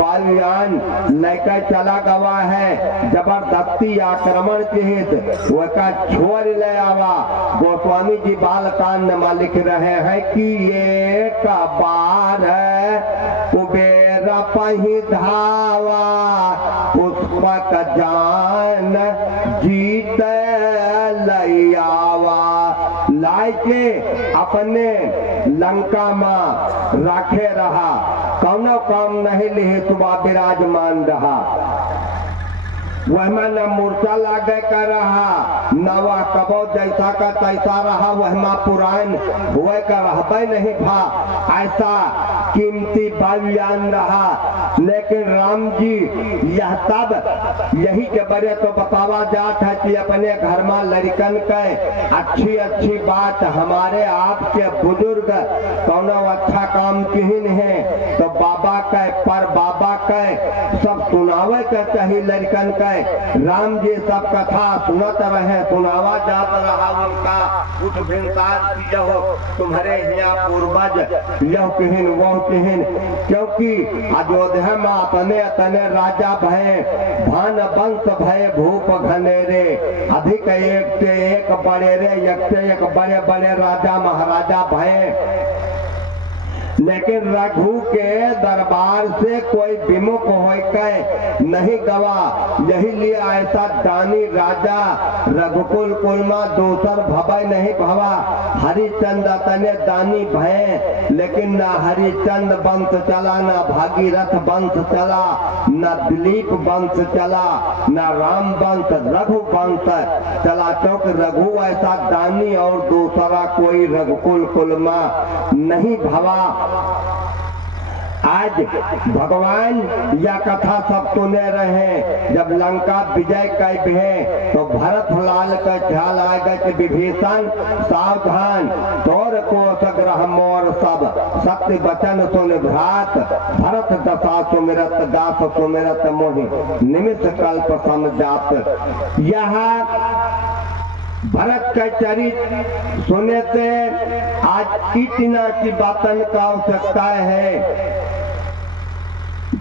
वायुयान लेकर चला गवा है, जबरदस्ती आक्रमण के हित वह छोड़ ले आवा। गोस्वामी जी बालकांड में लिख रहे हैं कि एक बार कुबेर पही धावा पुष्पक जान जीत लैयावा, लाके अपने लंका में राखे रहा, कौनो काम नहीं लिहे सुबह विराजमान रहा। वह न मूर्छा लागे कर रहा, न वह कबो जैसा का तैसा रहा, वह माँ पुराण हुए का रहते नहीं था। ऐसा कीमती वायुयान रहा। लेकिन राम जी यह तब यही के बड़े तो बतावा जात है कि अपने घर में लड़कन के अच्छी अच्छी बात हमारे आपके बुजुर्ग कौनो अच्छा काम किहिन है तो बाबा के पर बाबा के सब सुनावे के चाहिए लड़कन के। राम जी सब कथा सुनत रहे, सुनावा जात रहा उनका उठ भिनसार हो तुम्हारे यहाँ पूर्वज यह किहिन वो किहिन, क्योंकि अयोध्या में अपने तने राजा भय भान वंश भय भूप घनेरे, अधिक एक से एक बड़े रे, एक से एक बड़े बड़े राजा महाराजा भय। लेकिन रघु के दरबार से कोई विमुख होकर नहीं गवा, यही लिए ऐसा दानी राजा रघुकुल कुल में दूसर भवय नहीं भवा। हरिचंद तने दानी भय, लेकिन न हरिचंद वंश चला, न भागीरथ वंश चला, न दिलीप वंश चला, न राम वंश रघु वंश चला, क्योंकि रघु ऐसा दानी और दूसरा कोई रघुकुल कुल में नहीं भवा। आज भगवान यह कथा सब सुने रहे। जब लंका विजय कर है तो भरत लाल का ख्याल आएगा कि विभीषण सावधान, तोर को सग्रह मोर सब, सत्य वचन सुन भ्रात, भरत दशा सुमिरत दास सुमिरत मोहि, निमिष कल्प समझात। यह भरत का चरित्र सुने से आज इतना की बातन का आवश्यकता है।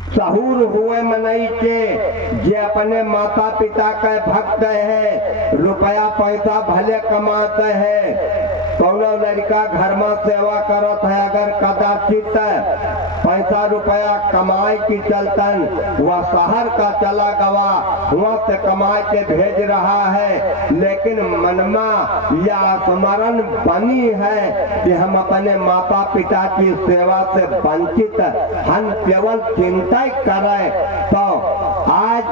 सहूर हुए मनई के जे अपने माता पिता का भक्त है, रुपया पैसा भले कमाते हैं, कौनो लड़का घर में सेवा करत है, अगर कदाचित पैसा रुपया कमाए की चलतन वह शहर का चला गवा, वहाँ से कमाए के भेज रहा है, लेकिन मनमा या स्मरण बनी है कि हम अपने माता पिता की सेवा से वंचित, हम केवल चिंता करे। तो आज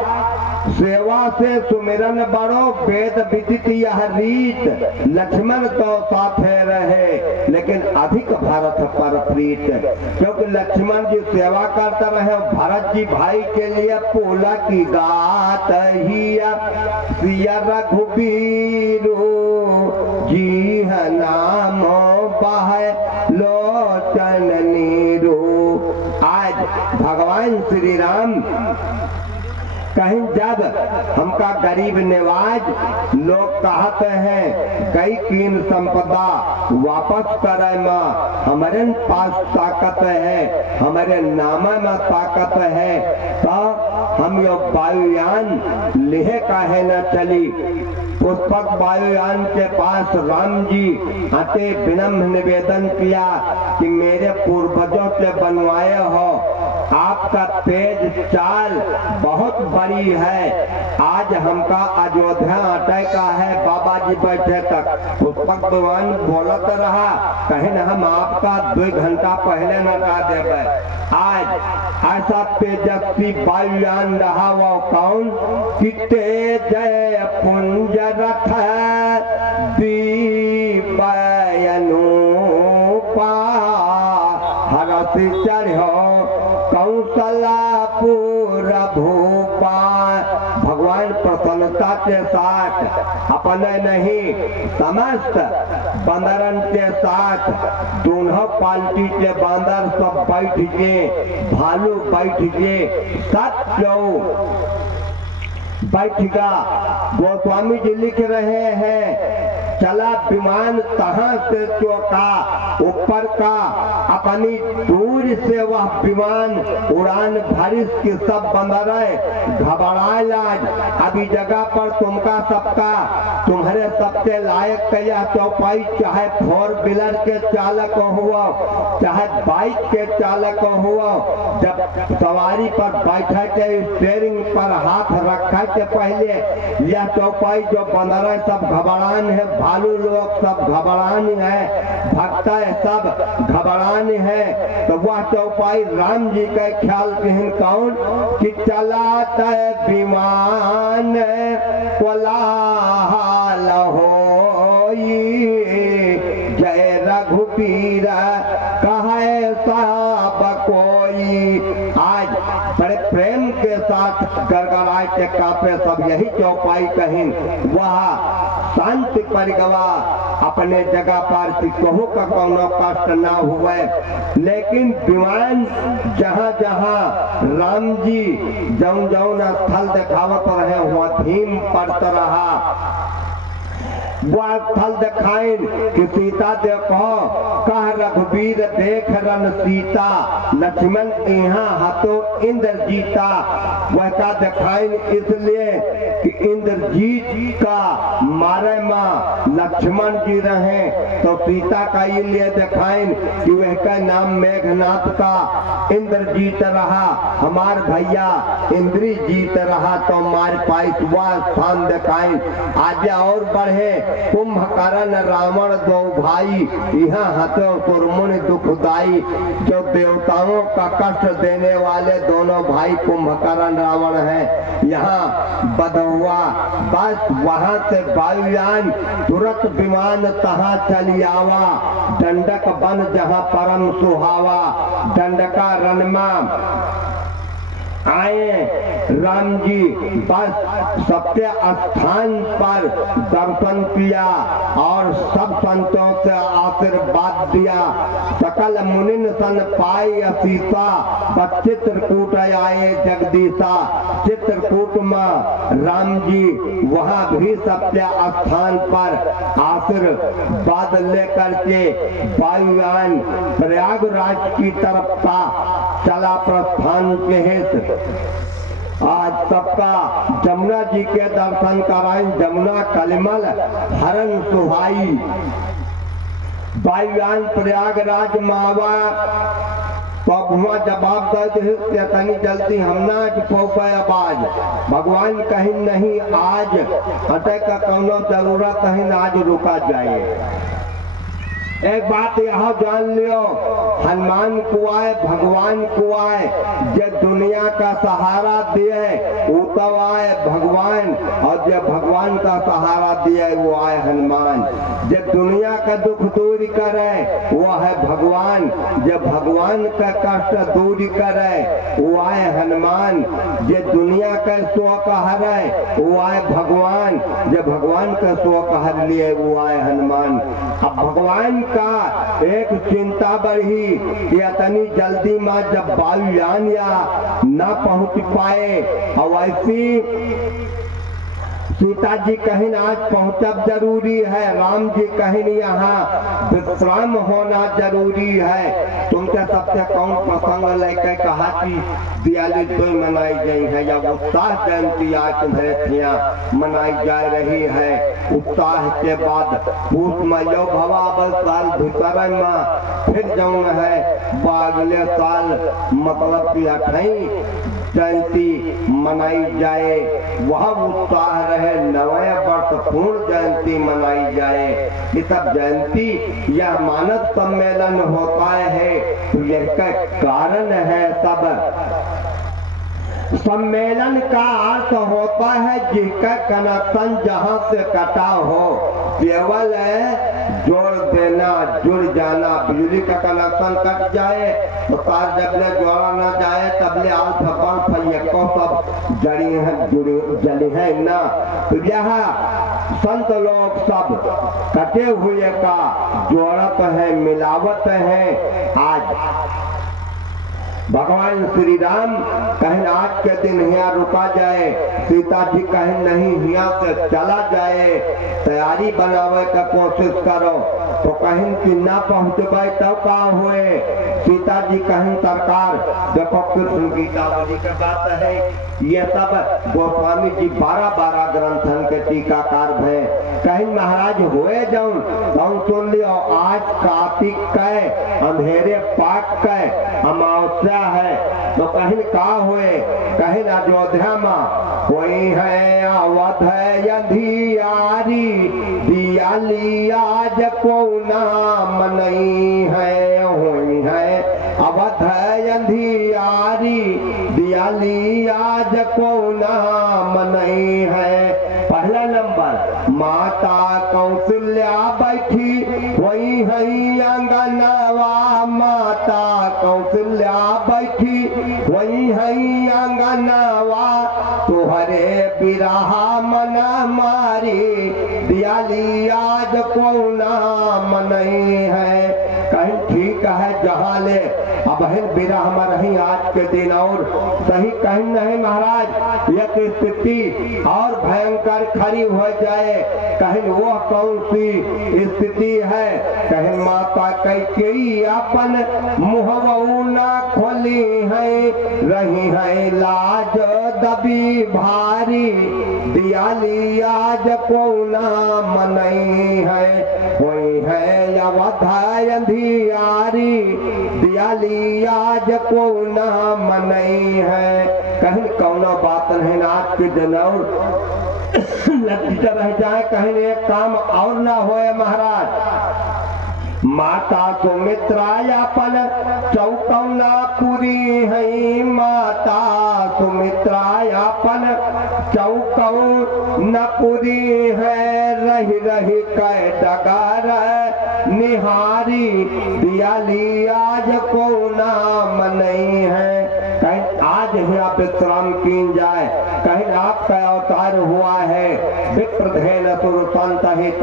सेवा से सुमिरन बड़ो, वेद विदित यह रीत, लक्ष्मण तो साथे रहे लेकिन अधिक भरत पर प्रीत, क्योंकि लक्ष्मण जी सेवा करते रहे। भरत जी भाई के लिए पोला की गात ही सिया रघुबीर जी है नाम बाहे लोचन नीरू। आज भगवान श्री राम कहीं जब हमका गरीब निवाज लोग कहते हैं कई कीन संपदा वापस करे माँ, हमारे पास ताकत है, हमारे नाम में ताकत है, तो हम यो वायुयान लेह काहे न चली। पुष्पक वायुयान के पास राम जी आते विनम्र निवेदन किया कि मेरे पूर्वजों से बनवाए हो, आपका तेज चाल बहुत बड़ी है, आज हमका अयोध्या आटे का है, बाबा जी बैठे तक। पुष्पक भगवान बोलत रहा, कहीं न हम आपका 2 घंटा पहले न का देवे। आज ऐसा तेजस्वी वायुयान रहा वो कौन कि तेजय पुंज रथ दीपयनुपा हरस चढ़ो कौशलापुर भूपा। भगवान प्रसन्नता के साथ अपने नहीं समस्त बंदरन के साथ दोनों पार्टी के बंदर सब बैठ गए, भालू बैठ गए, सब बैठगा। गोस्वामी जी लिख रहे हैं चला विमान तहां से चौका ऊपर का, अपनी दूर से वह विमान उड़ान भरिस की सब बंदरें घबराए। आज अभी जगह पर तुमका सबका तुम्हारे सबसे लायक कया चौपाई, चाहे 4 व्हीलर के चालक हुआ चाहे बाइक के चालक हुआ, जब सवारी पर बैठे के स्टीयरिंग पर हाथ रखा के पहले यह चौपाई जो बंदरें सब घबरान है, भालू लोग सब घबरान है, भक्त सब घबरान है, तो वह चौपाई राम जी का ख्याल कहीं कौन कि चलाता विमान कोलाहल होई, जय रघुबीर कहे सब कोई। आज बड़े प्रेम के साथ गड़गड़ाए के कापे सब यही चौपाई कहीं, वह शांति परिगवा अपने जगह पर कहू का कोनो कष्ट ना हुए। लेकिन विमान जहाँ जहाँ राम जी जौन जौन स्थल दिखावत रहे हुआ धीम पड़त रहा, वह स्थल दिखाइन कि सीता देखो कह रघुबीर देख रन सीता, लक्ष्मण यहाँ हाथों इंद्र जीता। वह का दिखाइन इसलिए कि इंद्रजीत का मारे माँ लक्ष्मण जी रहे, तो सीता का ये लिए दिखाइन कि वह का नाम मेघनाथ का इंद्रजीत रहा, हमार भैया इंद्री जीत रहा, तो हमारे पास वह स्थान दिखाइन। आगे और बढ़े कुंभकर्ण रावण दो भाई, यहाँ हतो तुरमुन दुखदाई। जो देवताओं का कष्ट देने वाले दोनों भाई कुंभकर्ण रावण हैं। यहाँ बध हुआ, बस वहां से वायुयान तुरंत विमान तहाँ चली आवा। दंडक बन जहाँ परम सुहावा, दंडका रणमा आए राम जी। बस सत्य स्थान पर दर्शन किया और सब संतों से आशीर्वाद दिया। सकल मुनिन सन पाई सीता, चित्रकूट आए जगदीशा। चित्रकूट में राम जी वहाँ भी सत्य स्थान पर आशीर्वाद लेकर के वायुयान प्रयागराज की तरफ था चला प्रस्थान के हेतु। आज सबका जमुना जी के दर्शन कराएं। जमुना कलिमल हरण सुहाई, वायुयान प्रयागराज मावा। तो भुआ जवाब दे तनी जल्दी हमना पौपे आवाज। भगवान कहीं नहीं आज हटे का कौनो जरूरत है, आज रुका जाए। एक बात यहाँ जान लियो, हनुमान को आए भगवान को आए, जो दुनिया का सहारा दिए वो तो आए भगवान, और जो भगवान का सहारा दिए वो आए हनुमान। जो दुनिया का दुख दूर करे वो है भगवान, जो भगवान का कष्ट दूर करे वो आए हनुमान। जो दुनिया का शोक हरे वो आए भगवान, जो भगवान का शोक हर लिए वो आए हनुमान। अब भगवान का एक चिंता बढ़ी कि इतनी जल्दी में जब वायुयान या न पहुंच पाए, और ऐसी सीता जी कहीं आज पहुंचब जरूरी है, राम जी कहीं यहाँ विश्राम होना जरूरी है। तुमसे सबसे कौन प्रसंग लेकर कहा कि दिवाली तो मनाई गई है, या उत्साह जयंती आज तुम्हारे यहाँ मनाई जा रही है। उत्साह के बाद पूछ में यो भवा साल भीतर में फिर जाऊन है अगले साल, मतलब कि 28 जयंती मनाई जाए, वह उत्साह रहे। नवे वर्ष पूर्ण जयंती मनाई जाए। ये सब जयंती या मानव सम्मेलन होता है, तो इसका कारण है सब सम्मेलन का अर्थ होता है जिसका कनेक्शन जहाँ से कटा हो। केवल जोड़ देना, जुड़ जाना। बिजली का कनेक्शन कट जाए तो तार जबले जोड़ा ना जाए तबले आल फकड़ फैको सब जड़ी है जली है ना। तो यह संत लोग सब कटे हुए का जोड़त है, मिलावट है। आज भगवान श्री राम कहीं आज के दिन यहाँ रुका जाए, सीता जी कहीं नहीं यहाँ से चला जाए, तैयारी बनावे का कोशिश करो। तो कहीं कि ना पहुँचबे तब का हुए। सीता जी कहीं सरकार देखो कृष्ण गीतावली की बात है। ये सब गोस्वामी जी 12 ग्रंथन के टीकाकार है। कहीं महाराज हुए जाऊं तो सुन लियो, आज कार्तिक के अंधेरे पाक के अमावस्या है। तो कहीं का हुए, कहीं अयोध्या में कोई है अवध अंधियारी, दियाली आज को नाम नहीं है। हुई है अवध अंधियारी, दियाली आज को नाम नहीं है। पहला नंबर माता कौशल्या बैठी, वही है अंगनवा। माता कौशल्या बैठी, वही है अंगनवा। तुहरे बिरहा मन मारी, दियाली आज को नाम नहीं है। कहीं ठीक है जहाँ ले अब बिरह में रही आज के दिन, और सही कहीं नहीं महाराज। यह स्थिति और भयंकर खड़ी हो जाए, कहीं वो कौन सी स्थिति है। कहीं माता कैकेयी अपन मुहवऊ ना खोली है, रही है लाज दबी भारी। दियाली आज को नाम नहीं है, कोई है अवध अंधियारी। दियाली आज को नाम नहीं है। कहीं कौनो बात नहीं आज के दिन। और लज्जित रह जाए, कहीं एक काम और ना होए महाराज। माता सुमित्रायापन चौकौना पूरी है, माता सुमित्रायापन चौकौ न पूरी है, रही रही कै डगार निहारी, दियाली आज को नाम नहीं है। कहीं आज यहाँ विश्राम की जाए, कहीं आपका अवतार हुआ है विप्रधेन सुर संतहित,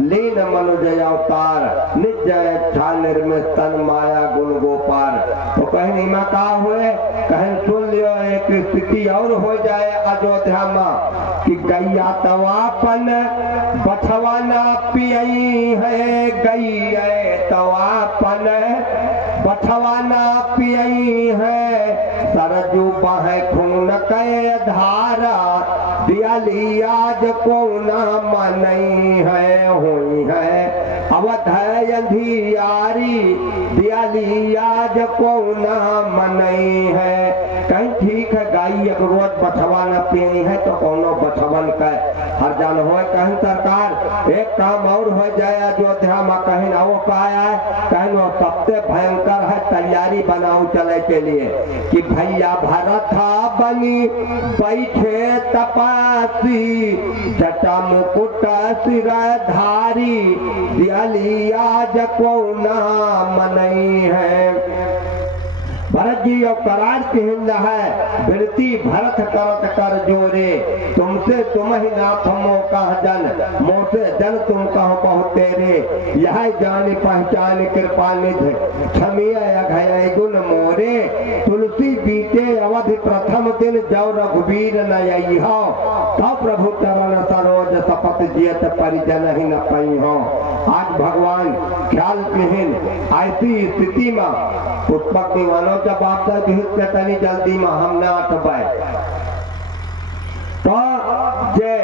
लीन मनुजय अवतार, निज इच्छा निर्मित तन माया गुण गोपाल। तो कहीं निमा का हुए, कहीं सुन लियो एक स्थिति और हो जाए अयोध्या में कि गैया तवापन बछवाना पियई है, गैया तवापन बछवाना पियई है, सरजू बहे खून के धारा, दियाली आज को नाम नहीं है, हुई है अवध अंधियारी, दियाली आज को नाम नहीं है। कहीं ठीक है गाय एक रोज बछवा न पियई है तो कोनो बछवन का हर जान हो। कहीं सरकार एक काम और हो जाए अयोध्या में, कहीं ना वो कहा है, कहीं वो सबसे भयंकर है तैयारी बनाओ चले के लिए कि भैया भरत बनी बैठे तपासी, जटा मुकुट सिर धारी, दियाली आज को नाम नहीं है। भरत जी और करार की हिंद है, बिरती भरत करत कर जोरे, तुमसे तुम ही ना थमो कह जन, मोसे जन तुम कहो बहु तेरे, यह जान पहचान कृपा निधि, क्षमिया अघय गुण मोरे, तुलसी बीते अवधि प्रथम दिन, जौ रघुबीर न यही हो, तब प्रभु चरण सरोज सपत जियत परिजन ही न पई हो। आज भगवान ख्याल विहीन ऐसी स्थिति में पुष्पक दीवानों जब आपसे तनी जल्दी में हम ना अटबाए तो जे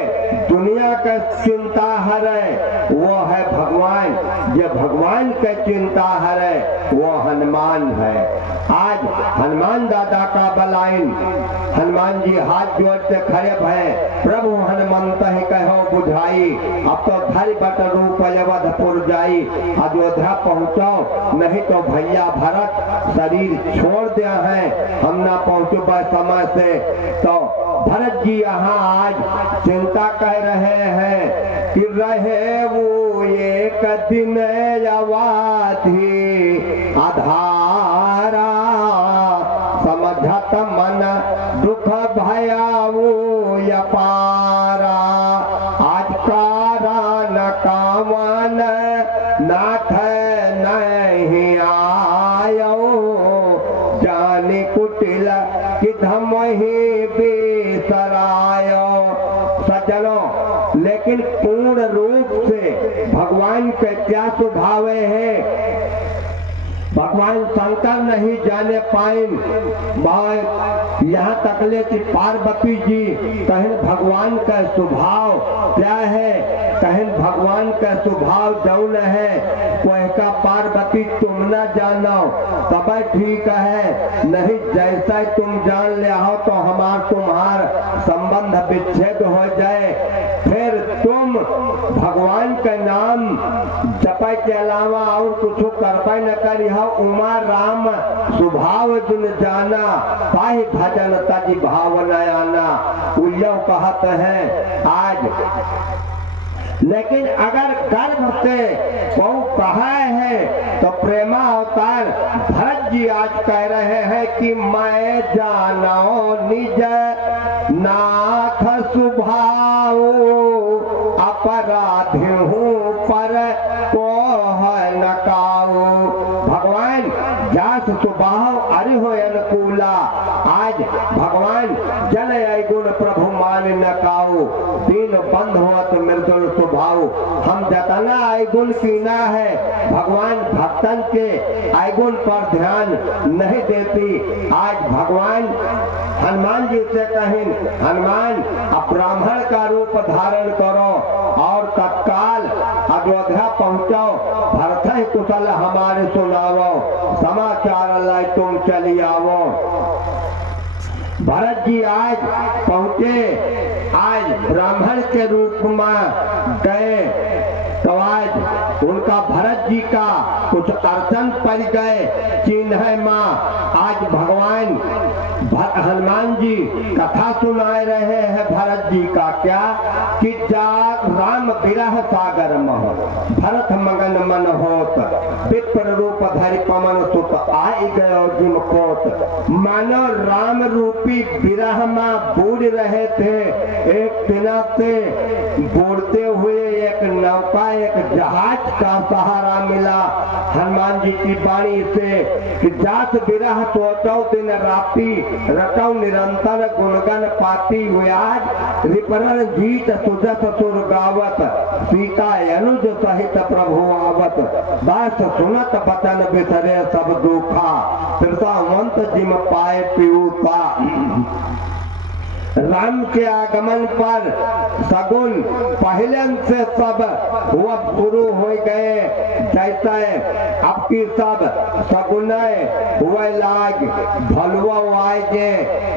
दुनिया का चिंता हरे वो है भगवान, जो भगवान का चिंता हरे वो हनुमान है। आज हनुमान दादा का बलाइन, हनुमान जी हाथ जोड़ते खड़े भय, प्रभु हनुमंत ही कहो बुझाई, अब तो धरि बट रूप अवधपुर जाई, अयोध्या पहुँचो नहीं तो भैया भरत शरीर छोड़ दिया है, हम ना पहुँचो समय से। तो भरत जी यहाँ आज चिंता कह रहे हैं कि रहे वो एक दिन अवधि आधारा, समझत मन दुख भया वो अपारा, आज कारण कामन नाथ नहीं आयो, जाने कुटिल कि धम ही बेसरायो। सज्जनों, लेकिन पूर्ण रूप से भगवान के क्या स्वभाव है भगवान शंकर नहीं जाने पाए। यहाँ तक ले कि पार्वती जी कहें भगवान का स्वभाव क्या है, कहें भगवान का स्वभाव जौन है, कोई का पार्वती तुम न जानो तब ठीक है, नहीं जैसा तुम जान ले हो तो हमार तुम्हार संबंध विच्छेद हो जाए, फिर तुम भगवान का नाम जपे के अलावा और कुछ करबे न करी हो। उमा राम स्वभाव जुन जाना, ताहि भजन तज भाव न आना, उल्यो कहत है आज। लेकिन अगर गर्भ से वो कहा है तो प्रेमा अवतार भरत जी आज कह रहे हैं कि मैं जानो निज नाथ स्वभाव, अपराधी हूँ पर को नकाओ। भगवान जास स्वभाव अरि हो अनुकूला, आज भगवान जन गुण प्रभु मान नकाओ, दीन बंध हुआ तो मृदुल स्वभाव। हम जतना आयगुण कीना है, भगवान भक्तन के आयगुण पर ध्यान नहीं देती। आज भगवान हनुमान जी से कहें, हनुमान अब ब्राह्मण का रूप धारण करो और तत्काल अयोध्या पहुँचो, भरत ही कुशल हमारे सुनावो, समाचार लाई तुम चली आवो। भरत जी आज पहुंचे, आज ब्राह्मण के रूप में गए तो आज उनका भरत जी का कुछ अर्चन पड़ गए। चिन्ह माँ आज भगवान हनुमान जी कथा सुनाए रहे हैं भरत जी का, क्या कि जा राम विरह सागर मह भरत मगन मन होत, विप्र रूप धरि पवन सुत आई गयो जिम कोत। मानो राम रूपी विरह में बूढ़ रहे थे, एक बिना से बूढ़ते हुए एक नौका, एक जहाज का सहारा मिला हनुमान जी की वाणी से कि जात विरह सोचौ दिन राति, रटौ निरंतर गुणगन पाती हुए। आज रिपरण जीत सुजस सुर गावत, सीता अनुज सहित प्रभु आवत। दास सुनत बचन बिसरे सब दुखा, त्रितावंत जिम पाए पीयूषा। राम के आगमन पर सगुन पहले से सब हुआ शुरू हो गए, जैसे अब की सब सगुन हुए लाग भलुआ आएगे,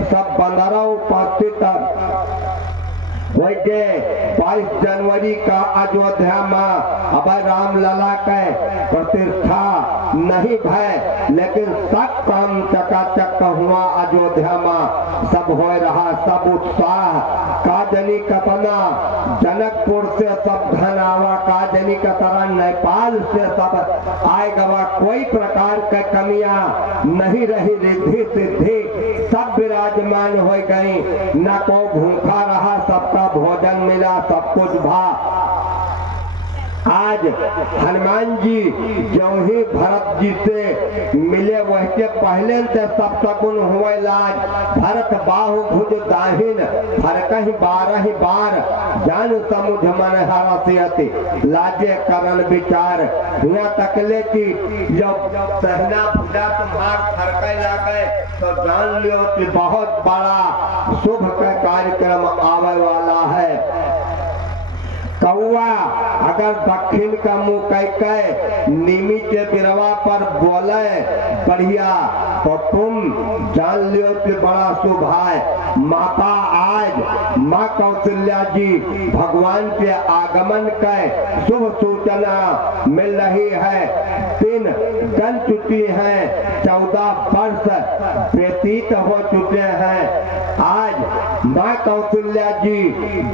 सब बंदरा उपस्थित वैसे 22 जनवरी का अयोध्या में अब राम लला के प्रतिष्ठा नहीं भय, लेकिन सब काम चकाचक हुआ अयोध्या में, सब हो रहा, सब उत्साह। काजनी कतना जनकपुर से सब धन आवा, काजनी का तरह नेपाल से सब आए गवा, कोई प्रकार के कमियां नहीं रही, रिद्धि सिद्धि सब विराजमान हो गई, न को भूखा रहा, सबका भोजन मिला, सब कुछ भा। आज हनुमान जी जो ही भरत जी से मिले, वह के पहले से सब सगुन हुए लाज। भरत बाहु भुज दाहिन फरकहि 12 बार, जान समुझ मन हरसियति लाजे करन विचार। यहाँ तकले की जब सहना भुजा तुम्हार फरके लागे तो जान लियो कि बहुत बड़ा शुभ का कार्यक्रम आवे वाला है। कौआ अगर दक्षिण का मुंह कह निमी के बिरवा पर बोले बढ़िया, तो तुम जान लियो कि बड़ा शुभ है। माता आज माँ कौशल्या जी भगवान के आगमन के शुभ सूचना मिल रही है। 3 गन चुकी है, 14 वर्ष व्यतीत हो चुके हैं। आज माँ कौशल्या जी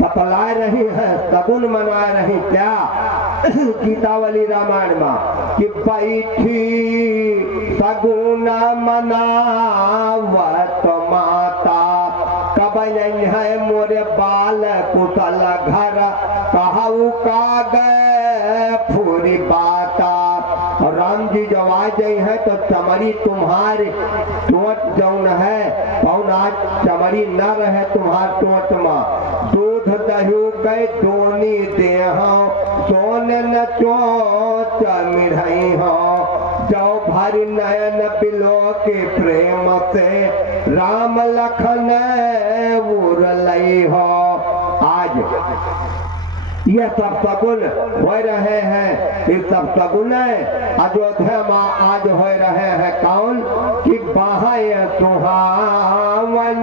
बतला रही है, सगुन मना रही, क्या गीतावली रामायण में कि बैठी सगुन मनावत माता, कब है मोरे बाल कुशल घर, कहू का गए फूरी बाता। और राम जी जब आ गई है तो चमड़ी तुम्हारे टोट जौन है, कौन आज चमड़ी न रहे तुम्हार टोट में। दूध दही गए दोनी देह, सोन न चोच मिढ़ई हो, जो भरी नयन बिलो के प्रेम से, राम लखन उरलई हो। आज ये सब सगुन हो रहे हैं, ये सब सगुन अयोध्या में आज हो रहे हैं। कौन कि बाह्य सुहावन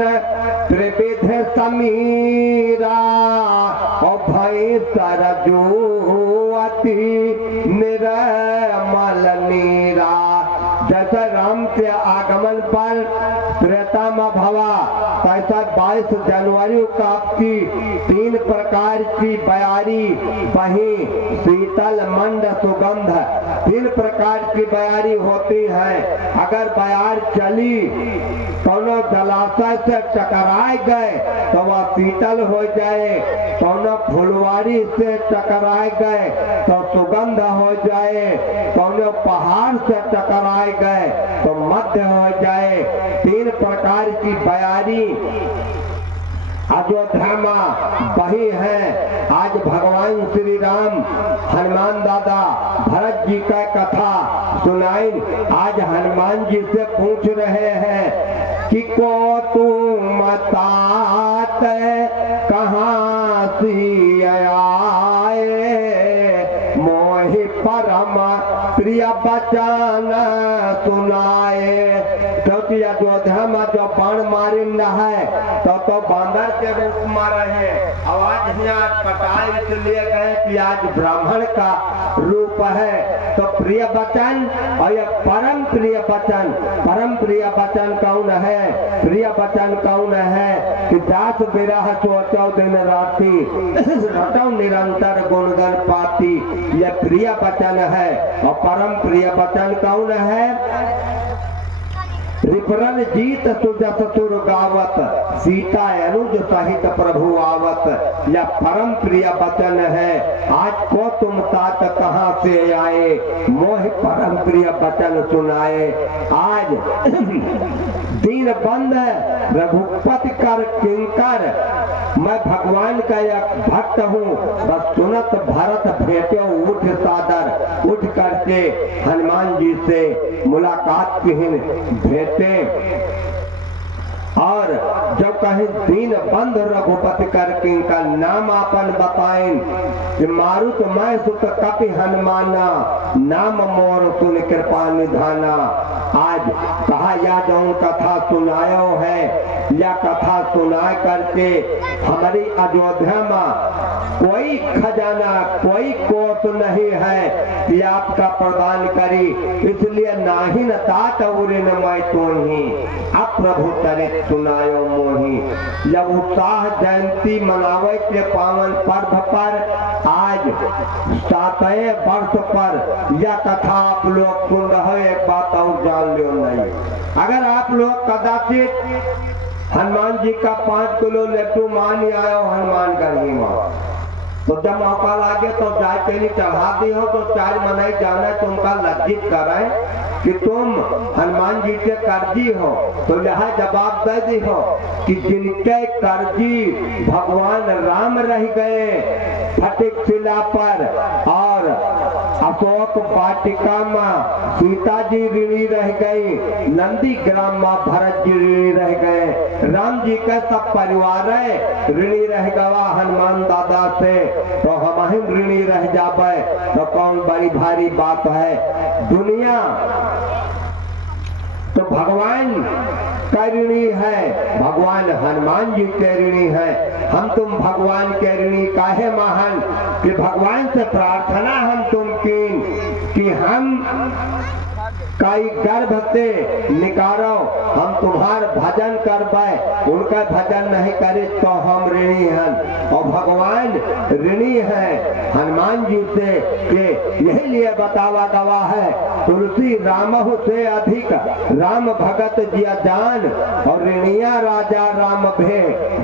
त्रिविध समीरा, और भई सरजुअति निर्मल नीरा। जैसे राम के आगमन पर त्रेता में भवा, तैसा 22 जनवरी का की 3 प्रकार की बयारी बही, शीतल मंद सुगंध, 3 प्रकार की बयारी होती है। अगर बयार चली कोनो जलाशय से टकराए गए तो वह शीतल हो जाए, कोनो फुलवारी से टकराए गए तो सुगंध हो जाए, कोनो पहाड़ से टकराए गए तो मध्य हो जाए। 3 प्रकार की बयारी अयोध्या में बही है। आज भगवान श्री राम हनुमान दादा भरत जी का कथा सुनाई। आज हनुमान जी से पूछ रहे हैं कि को तुम तात कहाँ सी आए, मोहि परम प्रिय बचन सुनाए। तो कि अयोध्या में जो बाण मारी न है तो बांदर के रूप में रहे। आवाज यहाँ कटाई इसलिए गए कि आज ब्राह्मण का रूप है। तो प्रिय वचन और ये परम प्रिय वचन कौन है? प्रिय वचन कौन है कि जास बिरह सोचो दिन राति रटो निरंतर गुणगन पाती। ये प्रिय वचन है। और परम प्रिय वचन कौन है? रिपरन जीत सुजस सुर गावत सीता अनुज सहित प्रभु आवत। यह परम प्रिय वचन है। आज को तुम तात कहाँ से आए मोह परम प्रिय वचन सुनाए। आज दीन बंद रघुपति कर किंकर मैं भगवान का एक भक्त हूँ। बस सुनत भरत भेटो उठ सादर। उठ करके हनुमान जी से मुलाकात की भेटे और जब कहीं दीन बंद रघुपति कर किंकर नाम अपन बताएं कि मारुत मैं सुत कपि हनुमाना नाम मोर सुन कृपा निधाना। आज कहा या जो कथा सुनायो है या कथा सुना करके हमारी अयोध्या में कोई खजाना कोई कोष नहीं है कि आपका प्रदान करी। इसलिए नाही न तात उरे न मैं तोही अब प्रभु चरित सुनायो मोही। जब उत्साह जयंती मनावे के पावन पर्व पर आज 7वें वर्ष पर यह कथा आप लोग सुन रहे। एक बात और जान लो नहीं, अगर आप लोग कदाचित हनुमान जी का 5 किलो लड्डू मान आयो हनुमान गढ़ी में तो जब मौका लागे तो चाय पीनी चढ़ा दी हो तो चाय मनाई जाना तुमका लज्जित कराए कि तुम हनुमान जी के कर्जी हो। तो यह जवाब दे दी हो कि जिनके कर्जी भगवान राम रह गए फटिक शिला पर और अशोक वाटिका में सीता जी ऋणी रह गई, नंदी ग्राम में भरत जी ऋणी रह गए, राम जी का सब परिवार ऋणी रह गवा हनुमान दादा से। तो हम ही ऋणी रह जावे तो कौन बड़ी भारी बात है। दुनिया तो भगवान का ऋणी है, भगवान हनुमान जी के ऋणी है। हम तुम भगवान के ऋणी काहे महान कि भगवान से प्रार्थना हम तुम कि हम कई गर्भ से निकालो हम तुम्हार भजन करवाए। उनका भजन नहीं करे तो हम ऋणी हैं और भगवान ऋणी है हनुमान जी से के यही लिए बतावा गवा है तुलसी रामहु से अधिक राम भगत जिया जान और ऋणिया राजा राम भे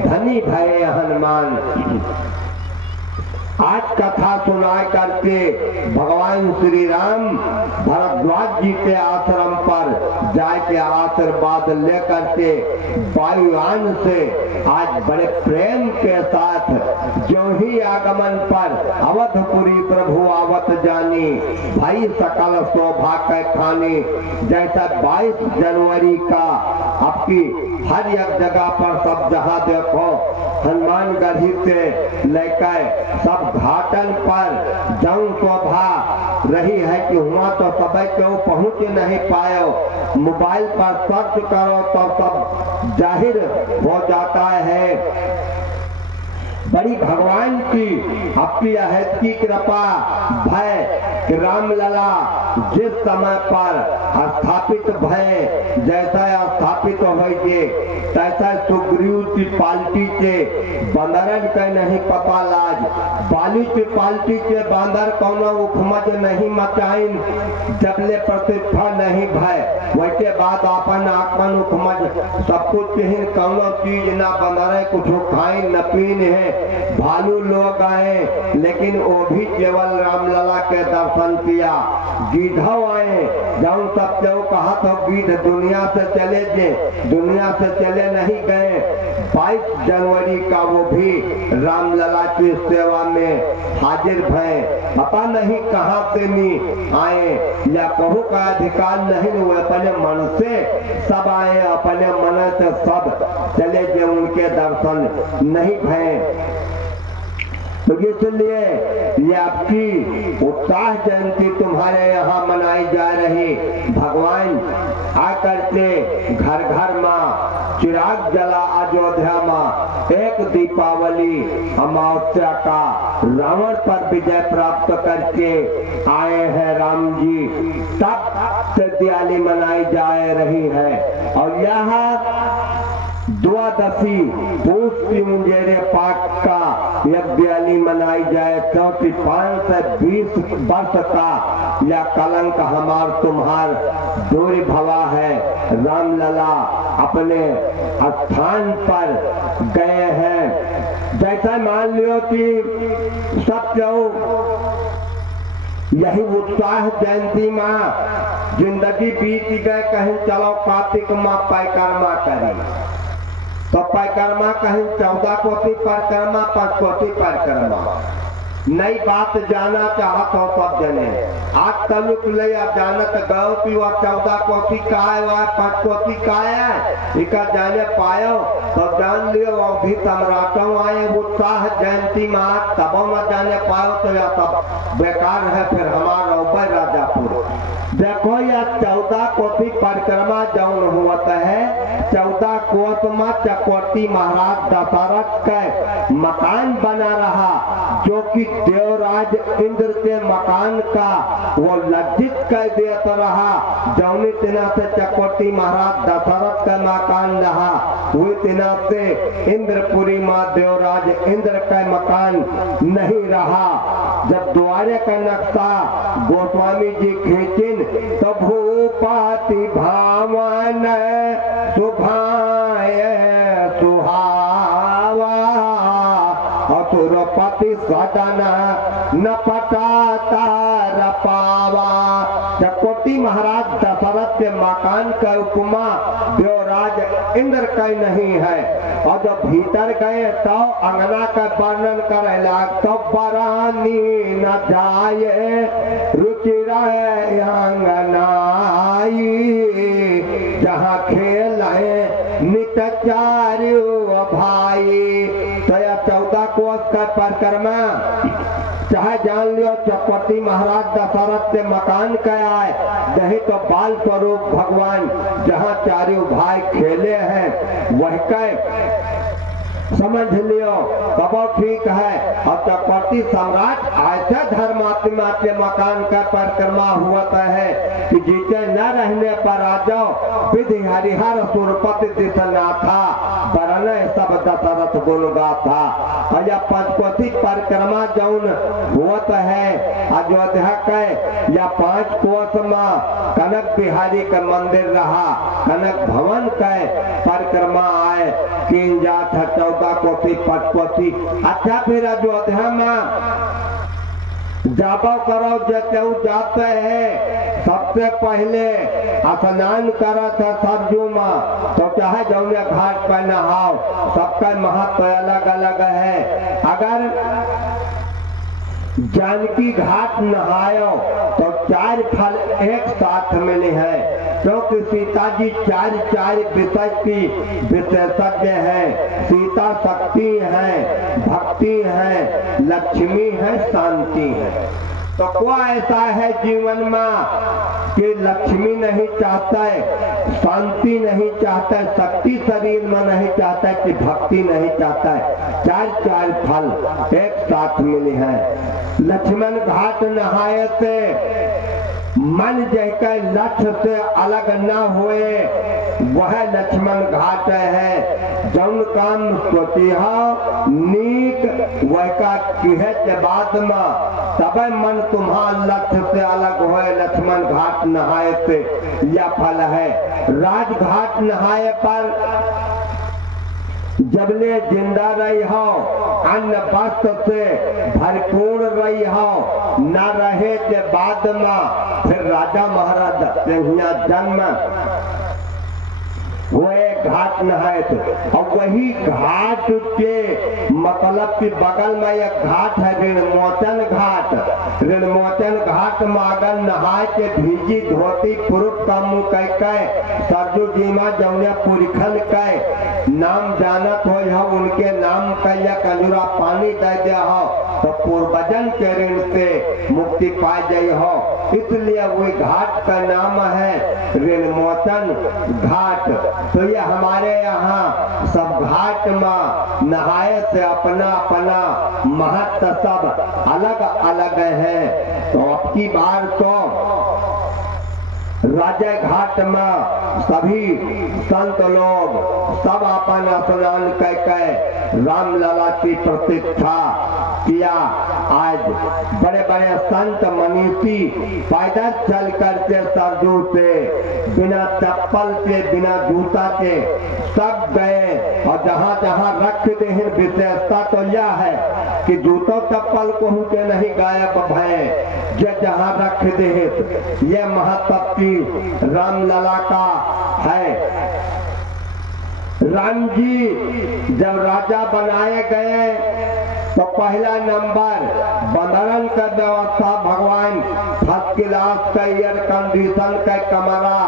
धनी भय हनुमान। आज कथा सुना करके भगवान श्री राम भरद्वाज जी के आश्रम पर जाके आशीर्वाद लेकर के वायुयान से आज बड़े प्रेम के साथ जो ही आगमन पर अवधपुरी प्रभु आवत जानी भाई सकल शोभा के खानी। जैसा 22 जनवरी का आपकी हर एक जगह पर सब जहां देखो हनुमान गढ़ी से लेकर सब घाटन पर जौन शोभा रही है कि हुआ तो सब क्यों पहुंच नहीं पाए। मोबाइल पर सर्च करो तो सब जाहिर हो जाता है। बड़ी भगवान की आपकी अहद की कृपा भय कि रामलला जिस समय पर स्थापित भय जैसा स्थापित होइए तैसा सुग्रीव की पाल्टी के बंदरन के नहीं पता लाज बाली की पाल्टी के बांदर कोनो उपमज नहीं मचाइन जबले प्रतिष्ठा नहीं भय। वैसे बाद अपन आत्मन उपमज सब कुछ ही कोनो चीज ना बंदर कुछ खाई न पीन है। भालू लोग आए लेकिन वो भी केवल रामलला के दर्शन किया। गिद्धव आए जब सब जो कहा तो गिद्ध दुनिया से चले जे दुनिया से चले नहीं गए। 22 जनवरी का वो भी रामलला की सेवा में हाजिर भय। पता नहीं कहाँ से नहीं आए या कहू का अधिकार नहीं वो अपने मन से सब आए अपने मन से सब चले जे उनके दर्शन नहीं भय। तो इसलिए ये आपकी उत्साह जयंती तुम्हारे यहाँ मनाई जा रही। भगवान आकर के घर घर में चिराग जला अयोध्या में एक दीपावली अमावस्या का रावण पर विजय प्राप्त करके आए हैं राम जी। तब से दिवाली मनाई जा रही है और यह द्वादशी पूष की मुंजेरे पाक का यह दिवाली मनाई जाए, क्योंकि 520 वर्ष का यह कलंक हमार तुम्हार दूर भवा है। रामलला अपने स्थान पर गए हैं। जैसा मान लियो कि सब यही उत्साह जयंती माँ जिंदगी बीत गए, कहीं चलो कार्तिक माँ परिक्रमा करें तो परिक्रमा कहीं 14 कोटि परिक्रमा 5 कोटि परिक्रमा। नई बात जाना चाहत हो सब जने आज तलुक ले जानत गयो कि वह 14 कोटि का है वह 5 कोटि का है, इका जाने पायो तो जान लियो अवधि सम्राटों आए उत्साह जयंती में तब न जाने पायो तो यह सब बेकार है। फिर हमारा ऊपर राजापुर देखो यह 14 कोटि परिक्रमा जौन हुआ है 14 कोट में चकोटी महाराज दशरथ के मकान बना रहा, जो कि देवराज इंद्र के मकान का वो लज्जित कर देता रहा। जौनी तिना से चकोटी महाराज दशरथ का मकान रहा, वही तिना से इंद्रपुरी माँ देवराज इंद्र का मकान नहीं रहा। जब द्वारे का नक्शा गोस्वामी जी खींचिन तो भूपति भावन सुभाय सुहावा असुरपति सदन न पटाता रपावा। चकोटी महाराज दशरथ के मकान का उपमा देवराज इंद्र का नहीं है। और जब भीतर गए तो अंगना का वर्णन करे लाग तो बरानी न जाए रुचिरा अंगनाई, जहाँ खेल है नित चारु भाई। तो यह 14 कोष का परिक्रमा चाहे जान लियो चकोटी महाराज दशरथ के मकान का आए, नहीं तो बाल स्वरूप भगवान जहाँ चारों भाई खेले हैं वह कह समझ लियो तब ठीक है। और चकोटी सम्राट ऐसे धर्मात्मा के मकान का परिक्रमा हुआ है कि जीते न रहने पर आ जाओ विधि हरिहर सुरपति दिशना था बरने सब दशरथ गुण गाथा। और यह पंचकोटि परिक्रमा जौन हुआ है अयोध्या के या 5 कोष में कनक बिहारी का मंदिर रहा, कनक भवन के परिक्रमा आए किन जात 14 कोटि 5 कोटि। अच्छा फिर अयोध्या में जाबो करो जो जाते हैं सबसे पहले स्नान करा था सरजू में, तो चाहे जौने घाट पर नहाओ सबका महत्व अलग अलग है। अगर जानकी घाट नहायो तो 4 फल एक साथ मिले हैं, क्योंकि सीता जी 4 विषय की विशेषज्ञ है। सीता शक्ति है, भक्ति है, लक्ष्मी है, शांति है। तो कोई ऐसा है जीवन में कि लक्ष्मी नहीं चाहता है, शांति नहीं चाहता है, शक्ति शरीर में नहीं चाहता है, कि भक्ति नहीं चाहता है। 4 फल एक साथ मिले हैं। लक्ष्मण घाट नहाए से मन जैसे लक्ष्य से अलग न हुए वह लक्ष्मण घाट है। जौन काम सोचिहा नीक वह का किहे के बाद में तब मन तुम्हारा लक्ष्य से अलग हुए। लक्ष्मण घाट नहाए से यह फल है। राजघाट नहाए पर जबले जिंदा रही हो, अन्न वस्त्र से भरपूर रही हो, न रहे के बाद में फिर राजा महाराज यहाँ जन्म वो एक घाट नहाए थे। और वही घाट के मतलब के बगल में एक घाट है ऋणमोचन घाट। ऋणमोचन घाट में अगर नहाए के भीजी धोती पुरुष का मुँह कह सरजू जी माँ जौने पुरखन कह नाम जानत हो उनके नाम का या कलुरा पानी दे दिया हो तो पूर्वजन के ऋण से मुक्ति पा जाइ हो। इसलिए वो घाट का नाम है ऋणमोचन घाट। तो ये हमारे यहाँ सब घाट में नहाए से अपना अपना महत्व सब अलग अलग है। तो अब की बार तो राजा घाट में सभी संत लोग सब अपन स्नान करके रामलला की प्रतिष्ठा किया। आज बड़े बड़े संत मनीषी पैदल चल करके सरजू से बिना चप्पल के बिना जूता के सब गए, और जहाँ जहाँ रखते हैं विशेषता तो यह है कि जूतों चप्पल को के नहीं गायब भय, जो जहाँ रखते हैं ये महत्व की रामलला का है। राम जी जब राजा बनाए गए तो पहला नंबर बंदरन का व्यवस्था भगवान फर्स्ट क्लास का एयर कंडीशन का कमरा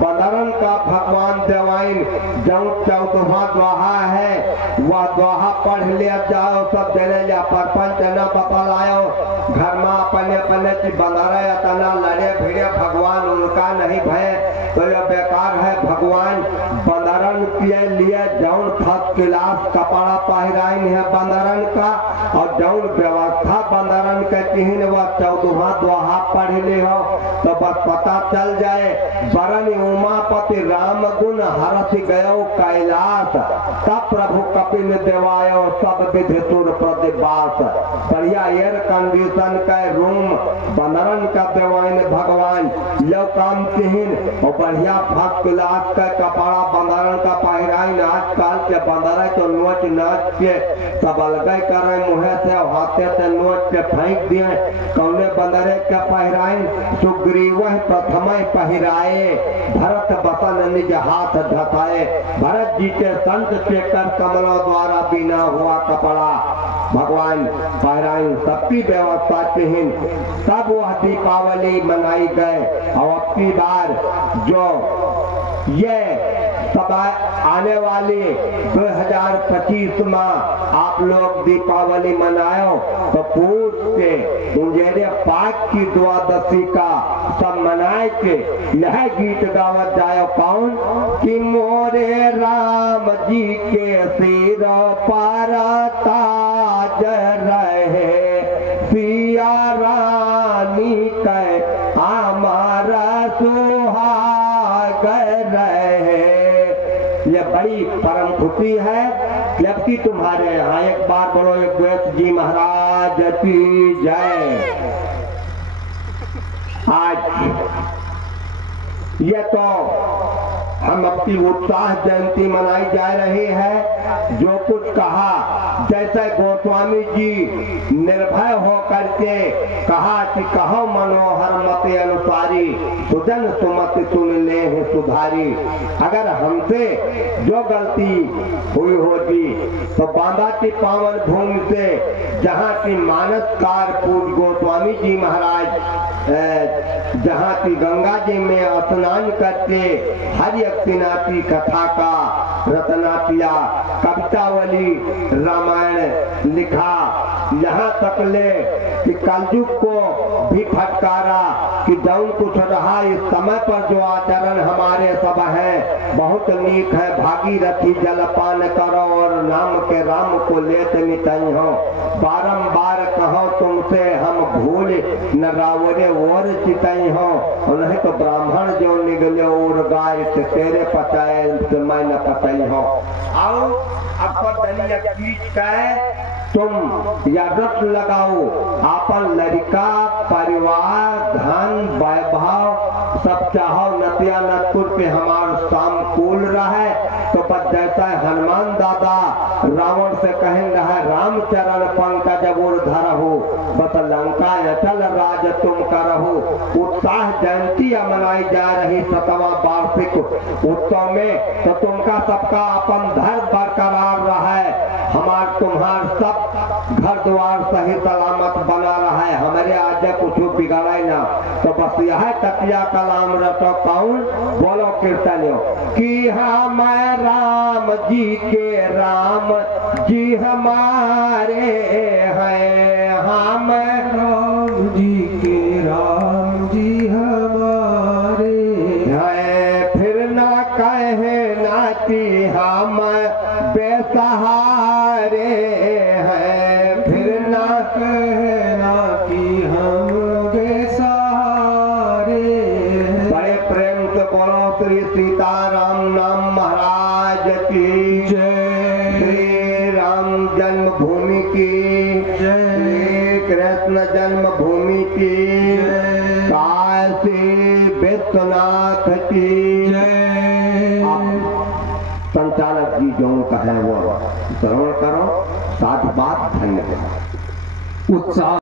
बंदरन का भगवान देवाइन जो 14वां दोहा है वह दोहा पढ़ लिया जाओ, सब देने जा परपंच न बपल आयो घर में अपने अपने की बंदर तना लड़े भिड़े भगवान उनका नहीं भय, तो यह बेकार है। भगवान बंदरन के लिए जौन फर्स्ट क्लास कपड़ा पहराइन है बंदरन का, और जौन व्यवस्था बंदरन के किन वह 14वां दोहा पढ़ ले हो तो बस पता चल जाए। बरन उमापति राम गुण हरस गयो कैलाश, तब प्रभु कपिल देवायो सब विधि तुर प्रतिवास। बढ़िया एयर कंडीशन का रूम बंदरन का देवाइन भगवान लो काम किन, और बढ़िया फर्स्ट क्लास का कपड़ा बंदरन का पहराइन। आजकल के बंदर तो नोच नाच के सब अलग करे मुहे से हाथे से नोच के फेंक दिए। कौने बंदरे के पहराइन सुग्रीव प्रथम पहराए, भरत बसन निज हाथ धसाए। भरत जी के संत के कर कमलों द्वारा बिना हुआ कपड़ा भगवान पहराइन, सबकी व्यवस्था किन। तब वह दीपावली मनाई गए। और अब की बार जो ये सब आने वाली 2025 में आप लोग दीपावली मनाओ तो पूछ के उंजेरे पाक की द्वादशी का सब मनाए के यह गीत गावत जाओ कौन कि मोरे राम जी के सिर पर ताज रहे, सिया रानी के हमारा सुहाग रहे। ये बड़ी परम खुशी है जबकि तुम्हारे यहाँ। एक बार बोलो एक जी महाराज की जय। आज ये तो हम अपनी उत्साह जयंती मनाई जा रही है। जो कुछ कहा जैसे गोस्वामी जी निर्भय होकर के कहा कि कहो मनोहर मत अनुसारी, सुजन सुमत सुन ले सुधारी। अगर हमसे जो गलती हुई होगी तो बाबा की पावन भूमि से जहाँ की मानसकार पूज गोस्वामी जी महाराज जहाँ की गंगा जी में स्नान करके हरि अक्तिनाथी कथा का रचना किया, कवितावली रामायण लिखा। यहाँ तक ले कि कलयुग को भी फटकारा कि जौन कुछ रहा इस समय पर जो आचरण हमारे सब है बहुत नीक है। भागीरथी जलपान करो और नाम के राम को लेत मिटई हो, बारंबार कहो तुमसे हम भूल न रावरे और चितई हो। नहीं तो ब्राह्मण जो निगले और गाय से तेरे पचाए मैं न पतई हो। आओ अब तुम या रट लगाओ अपन लड़का परिवार धन वैभव सब चाहो नतिया नतपुर पे हमार शाम कूल रहे। तो बस जैसा हनुमान दादा रावण से कहें रहा रामचरण पंकज धर हो, बस लंका अचल राज तुम करहो। उत्साह जयंती मनाई जा रही 7वां वार्षिक उत्सव में, तो तुमका सबका अपन धर्म बरकरार रहा है। हमार तुम्हार सब घर द्वार सही सलामत बना रहा है, हमारे आज कुछ बिगड़े ना। तो बस यह तकिया कलाम रटो कौन बोलो कीर्तनियों कि हम राम जी के राम जी हमारे हैं, हम राम जी के राम जी कहना कि हम बेसहारे हैं, फिर ना कहना कि हम बेसहारे हैं। बड़े प्रेम से बोलो श्री सीताराम नाम महाराज की जय। श्री राम जन्मभूमि की जय। श्री कृष्ण जन्मभूमि की जय। काशी विश्वनाथ की जय। आप संचालक जी जो कहे वो श्रवण करो, साधुवाद धन्यवाद। उत्साह